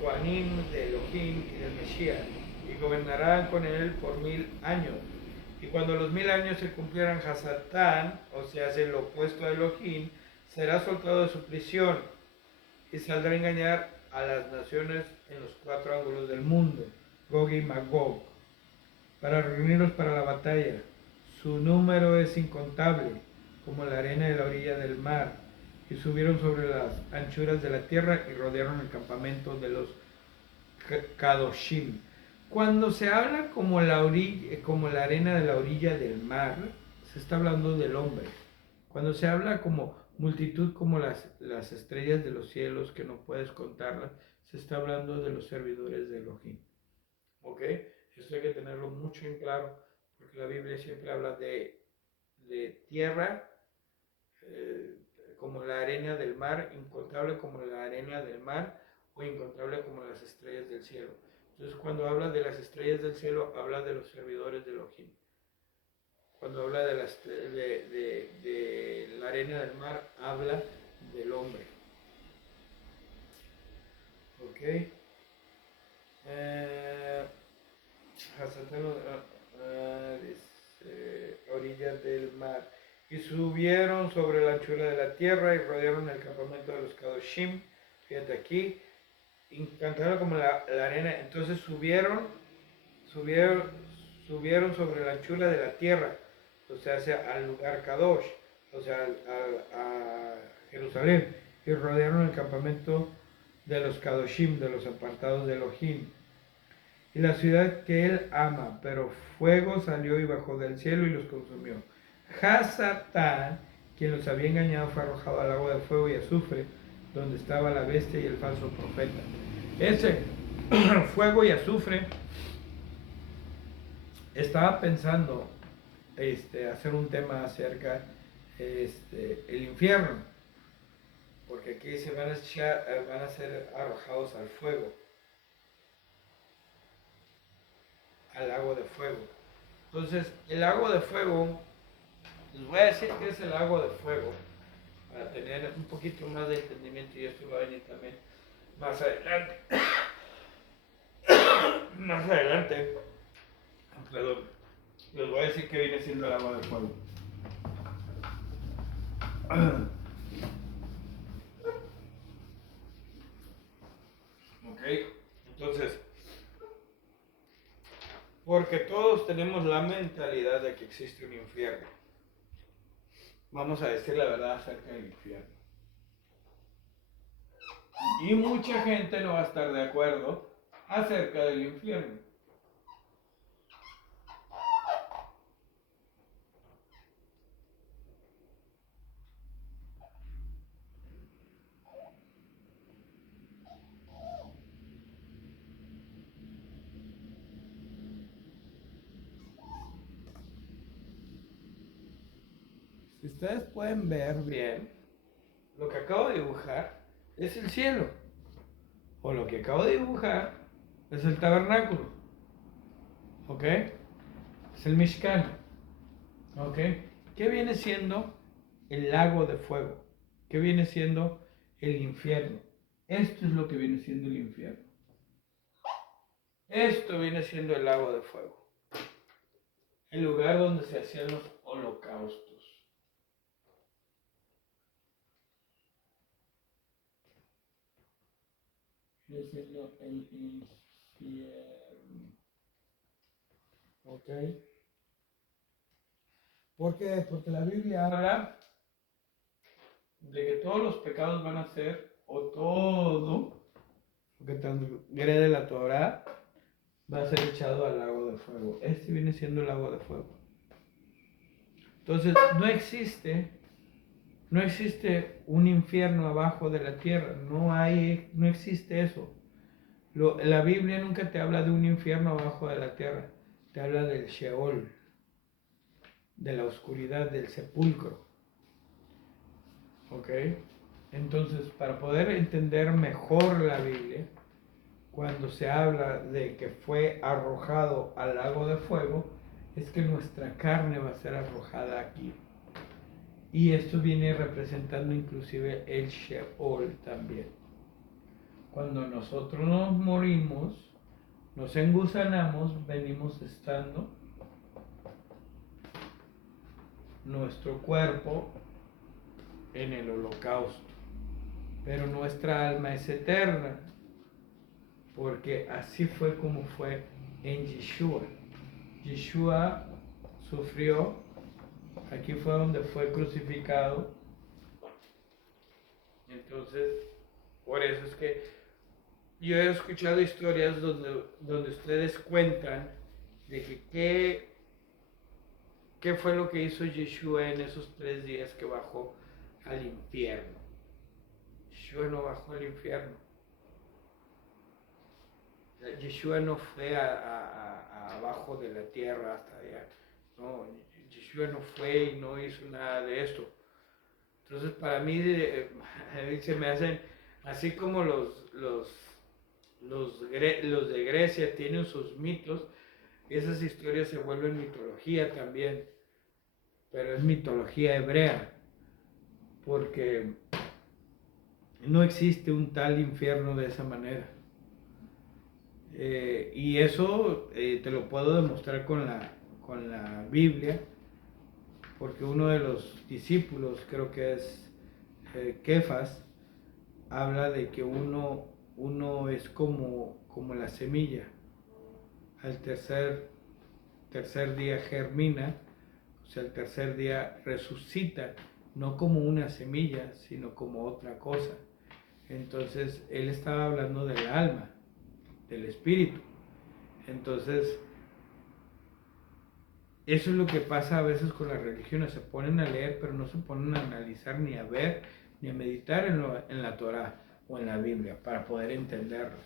Kohanim de Elohim y del Mesías, y gobernarán con él por 1000 años. Y cuando los 1000 años se cumplieran, Hasatán, o sea, es el opuesto a Elohim, será soltado de su prisión y saldrá a engañar a las naciones en los 4 ángulos del mundo, Gog y Magog, para reunirlos para la batalla. Su número es incontable, como la arena de la orilla del mar, y subieron sobre las anchuras de la tierra y rodearon el campamento de los Kadoshim. Cuando se habla como como la arena de la orilla del mar, se está hablando del hombre. Cuando se habla como multitud como las estrellas de los cielos, que no puedes contarlas, se está hablando de los servidores de Elohim. ¿Ok? Esto hay que tenerlo mucho en claro, porque la Biblia siempre habla de tierra, como la arena del mar, incontable como la arena del mar, o incontable como las estrellas del cielo. Entonces, cuando habla de las estrellas del cielo, habla de los servidores de Elohim. cuando habla de la arena del mar, habla del hombre. ¿Ok? Dice, orillas del mar. Y subieron sobre la anchura de la tierra y rodearon el campamento de los Kadoshim. Fíjate aquí, encantaron como la arena. Entonces subieron, subieron sobre la anchura de la tierra, o sea, al lugar Kadosh, o sea, a Jerusalén, y rodearon el campamento de los Kadoshim, de los apartados de Elohim, y la ciudad que él ama, pero fuego salió y bajó del cielo y los consumió. Hasatán, quien los había engañado, fue arrojado al agua de fuego y azufre, donde estaba la bestia y el falso profeta. Ese fuego y azufre, estaba pensando hacer un tema acerca el infierno, porque aquí se van a ser arrojados al fuego, al lago de fuego. Entonces, el lago de fuego, les voy a decir qué es el lago de fuego, para tener un poquito más de entendimiento, y esto va a venir también más adelante. Más adelante, perdón, les voy a decir qué viene siendo el agua de fuego. Ok, entonces, porque todos tenemos la mentalidad de que existe un infierno. Vamos a decir la verdad acerca del infierno. Y mucha gente no va a estar de acuerdo acerca del infierno. Si ustedes pueden ver bien, lo que acabo de dibujar es el cielo. O lo que acabo de dibujar es el tabernáculo. ¿Ok? Es el Mishkan. ¿Ok? ¿Qué viene siendo el lago de fuego? ¿Qué viene siendo el infierno? Esto es lo que viene siendo el infierno. Esto viene siendo el lago de fuego. El lugar donde se hacían los holocaustos. Viene siendo el infierno. ¿Ok? ¿Por qué? Porque la Biblia habla de que todos los pecados van a ser, o todo lo que transgrede la Torah va a ser echado al lago de fuego. Este viene siendo el lago de fuego. Entonces, no existe un infierno abajo de la tierra. No existe eso. La Biblia nunca te habla de un infierno abajo de la tierra. Te habla del Sheol, de la oscuridad, del sepulcro. ¿Ok? Entonces, para poder entender mejor la Biblia, cuando se habla de que fue arrojado al lago de fuego, es que nuestra carne va a ser arrojada aquí. Y esto viene representando inclusive el Sheol también. Cuando nosotros nos morimos, nos engusanamos, venimos estando nuestro cuerpo en el holocausto. Pero nuestra alma es eterna, porque así fue como fue en Yeshua. Yeshua sufrió, aquí fue donde fue crucificado. Entonces, por eso es que yo he escuchado historias donde ustedes cuentan de que qué fue lo que hizo Yeshua en esos 3 días que bajó al infierno. Yeshua no bajó al infierno. Yeshua no fue abajo de la tierra hasta allá. No, Yeshua no fue y no hizo nada de esto. Entonces, para mí, se me hacen, así como los de Grecia tienen sus mitos, esas historias se vuelven mitología también. pero es mitología hebrea, porque no existe un tal infierno de esa manera. Y eso te lo puedo demostrar con la Biblia, porque uno de los discípulos, creo que es Kefas, habla de que uno es como la semilla. Al tercer día germina, o sea, el tercer día resucita, no como una semilla, sino como otra cosa. Entonces, él estaba hablando del alma, del espíritu. Entonces, eso es lo que pasa a veces con las religiones. Se ponen a leer, pero no se ponen a analizar, ni a ver, ni a meditar en la Torah o en la Biblia para poder entenderlo.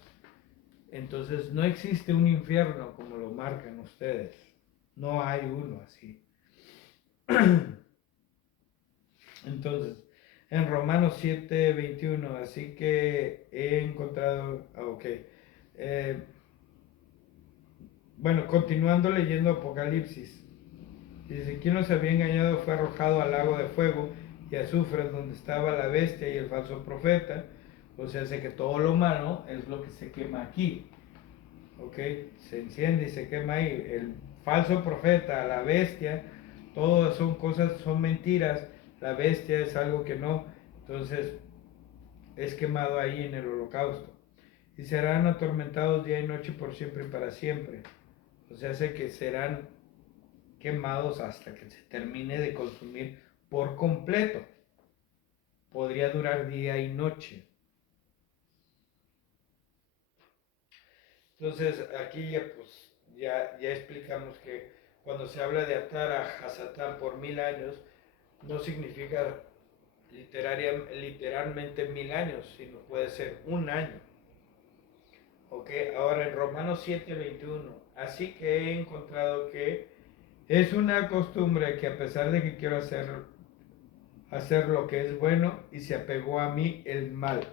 Entonces, no existe un infierno como lo marcan ustedes. No hay uno así. Entonces, en Romanos 7:21, así que he encontrado, bueno, continuando leyendo Apocalipsis, dice, quien nos había engañado fue arrojado al lago de fuego y azufre donde estaba la bestia y el falso profeta. O sea, sé que todo lo malo es lo que se quema aquí, ¿ok? Se enciende y se quema ahí. El falso profeta, la bestia, todas son cosas, son mentiras. La bestia es algo que no, entonces es quemado ahí en el holocausto. Y serán atormentados día y noche por siempre y para siempre. O sea, sé que serán quemados hasta que se termine de consumir por completo. Podría durar día y noche. Entonces aquí ya explicamos que cuando se habla de atar a Hasatán por 1000 años, no significa literalmente 1000 años, sino puede ser un año. Ok, ahora en Romanos 7:21, así que he encontrado que es una costumbre que a pesar de que quiero hacer lo que es bueno y se apegó a mí el mal.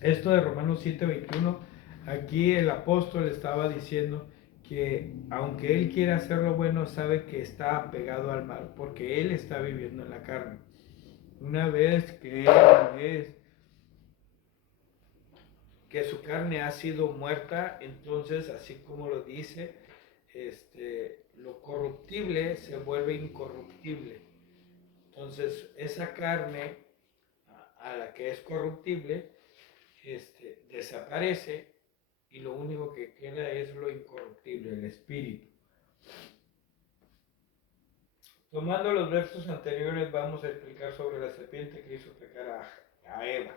Esto de Romanos 7:21, aquí el apóstol estaba diciendo que aunque él quiere hacer lo bueno, sabe que está apegado al mal, porque él está viviendo en la carne. Una vez que su carne ha sido muerta, entonces, así como lo dice, lo corruptible se vuelve incorruptible. Entonces, esa carne a la que es corruptible, desaparece y lo único que queda es lo incorruptible, el espíritu. Tomando los versos anteriores, vamos a explicar sobre la serpiente que hizo pecar a Eva.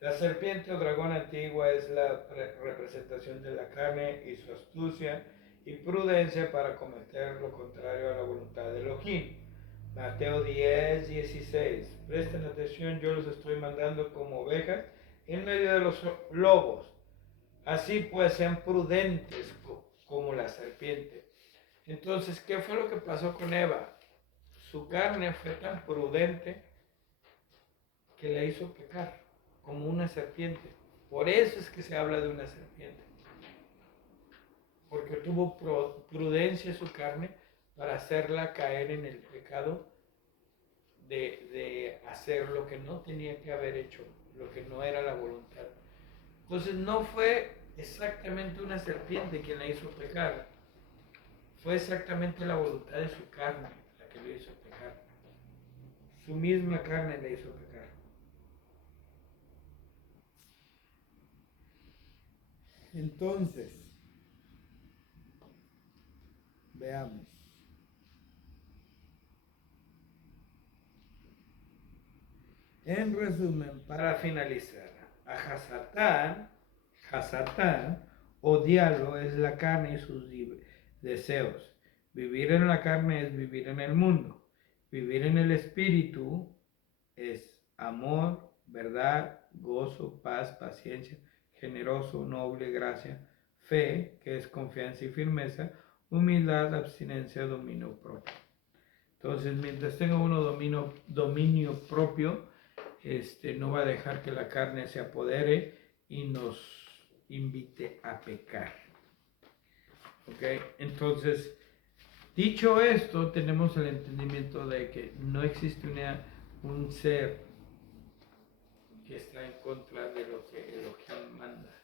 La serpiente o dragón antigua es la representación de la carne y su astucia y prudencia para cometer lo contrario a la voluntad de Elohim. Mateo 10:16. Presten atención, yo los estoy mandando como ovejas en medio de los lobos. Así pues, sean prudentes como la serpiente. Entonces, ¿qué fue lo que pasó con Eva? Su carne fue tan prudente que la hizo pecar, como una serpiente. Por eso es que se habla de una serpiente. Porque tuvo prudencia su carne para hacerla caer en el pecado de hacer lo que no tenía que haber hecho, lo que no era la voluntad. Entonces no fue exactamente una serpiente quien la hizo pecar, fue exactamente la voluntad de su carne la que lo hizo pecar. Su misma carne la hizo pecar. Entonces, veamos. En resumen, para finalizar, a Hasatán, odiarlo es la carne y sus deseos. Vivir en la carne es vivir en el mundo. Vivir en el espíritu es amor, verdad, gozo, paz, paciencia, generoso, noble, gracia, fe, que es confianza y firmeza, humildad, abstinencia, dominio propio. Entonces, mientras tenga uno dominio propio, no va a dejar que la carne se apodere y nos invite a pecar. ¿Ok? Entonces, Dicho esto, tenemos el entendimiento de que no existe un ser que está en contra de lo que Elohim manda.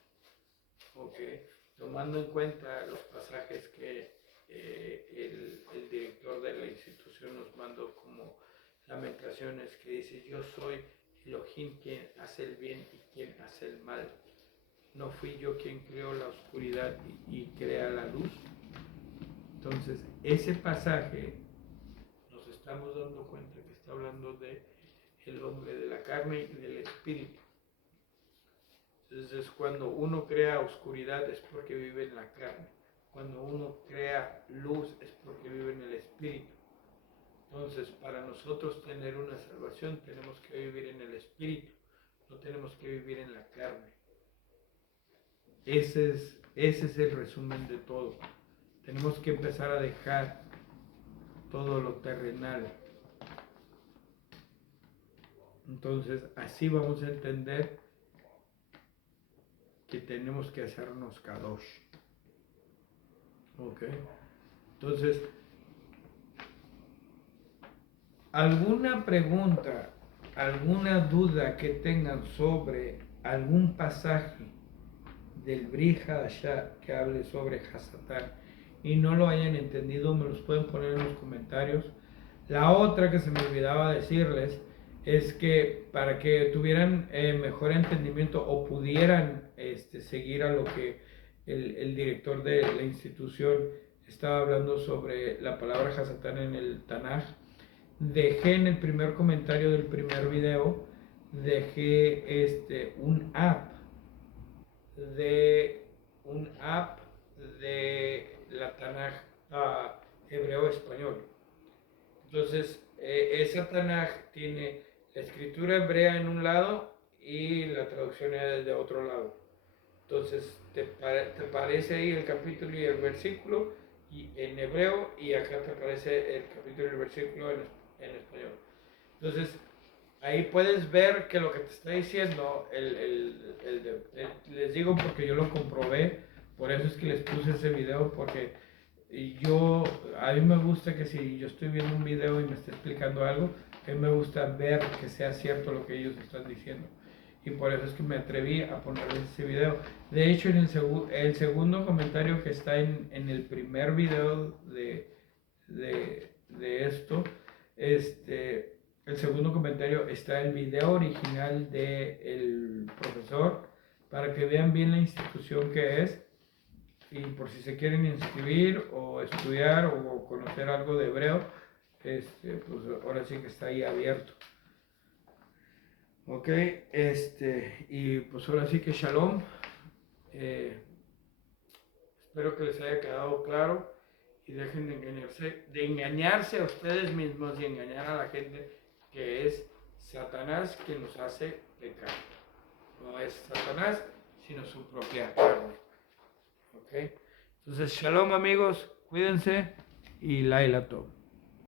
Okay. Tomando en cuenta los pasajes que el director de la institución nos mandó como Lamentaciones, que dice: yo soy Elohim quien hace el bien y quien hace el mal. No fui yo quien creó la oscuridad y crea la luz. Entonces, ese pasaje nos estamos dando cuenta que está hablando de el hombre de la carne y del espíritu. Entonces, cuando uno crea oscuridad es porque vive en la carne. Cuando uno crea luz es porque vive en el espíritu. Entonces, para nosotros tener una salvación tenemos que vivir en el espíritu, no tenemos que vivir en la carne. Ese es el resumen de todo. Tenemos que empezar a dejar todo lo terrenal. Entonces, así vamos a entender que tenemos que hacernos kadosh. Ok. Entonces, ¿alguna pregunta, alguna duda que tengan sobre algún pasaje del Brit Hadashah que hable sobre Hasatán y no lo hayan entendido? Me los pueden poner en los comentarios. La otra que se me olvidaba decirles es que para que tuvieran mejor entendimiento o pudieran seguir a lo que el director de la institución estaba hablando sobre la palabra Hasatán en el Tanaj, dejé en el primer comentario del primer video, dejé un app de la Tanaj hebreo-español. Entonces, esa Tanaj tiene la escritura hebrea en un lado y la traducción es de otro lado. Entonces, te aparece ahí el capítulo y el versículo en hebreo, y acá te aparece el capítulo y el versículo en español. Entonces, ahí puedes ver que lo que te está diciendo, les digo porque yo lo comprobé, por eso es que les puse ese video, porque a mí me gusta que si yo estoy viendo un video y me está explicando algo, a mí me gusta ver que sea cierto lo que ellos están diciendo. Y por eso es que me atreví a ponerles ese video. De hecho, en el segundo comentario que está en el primer video de esto, el segundo comentario está el video original del profesor, para que vean bien la institución que es, y por si se quieren inscribir o estudiar o conocer algo de hebreo, pues ahora sí que está ahí abierto. Ok, y pues ahora sí que shalom. Espero que les haya quedado claro y dejen de engañarse a ustedes mismos y engañar a la gente, que es Satanás quien nos hace pecar. No es Satanás, sino su propia carne. Ok, entonces shalom amigos, cuídense y laila tov.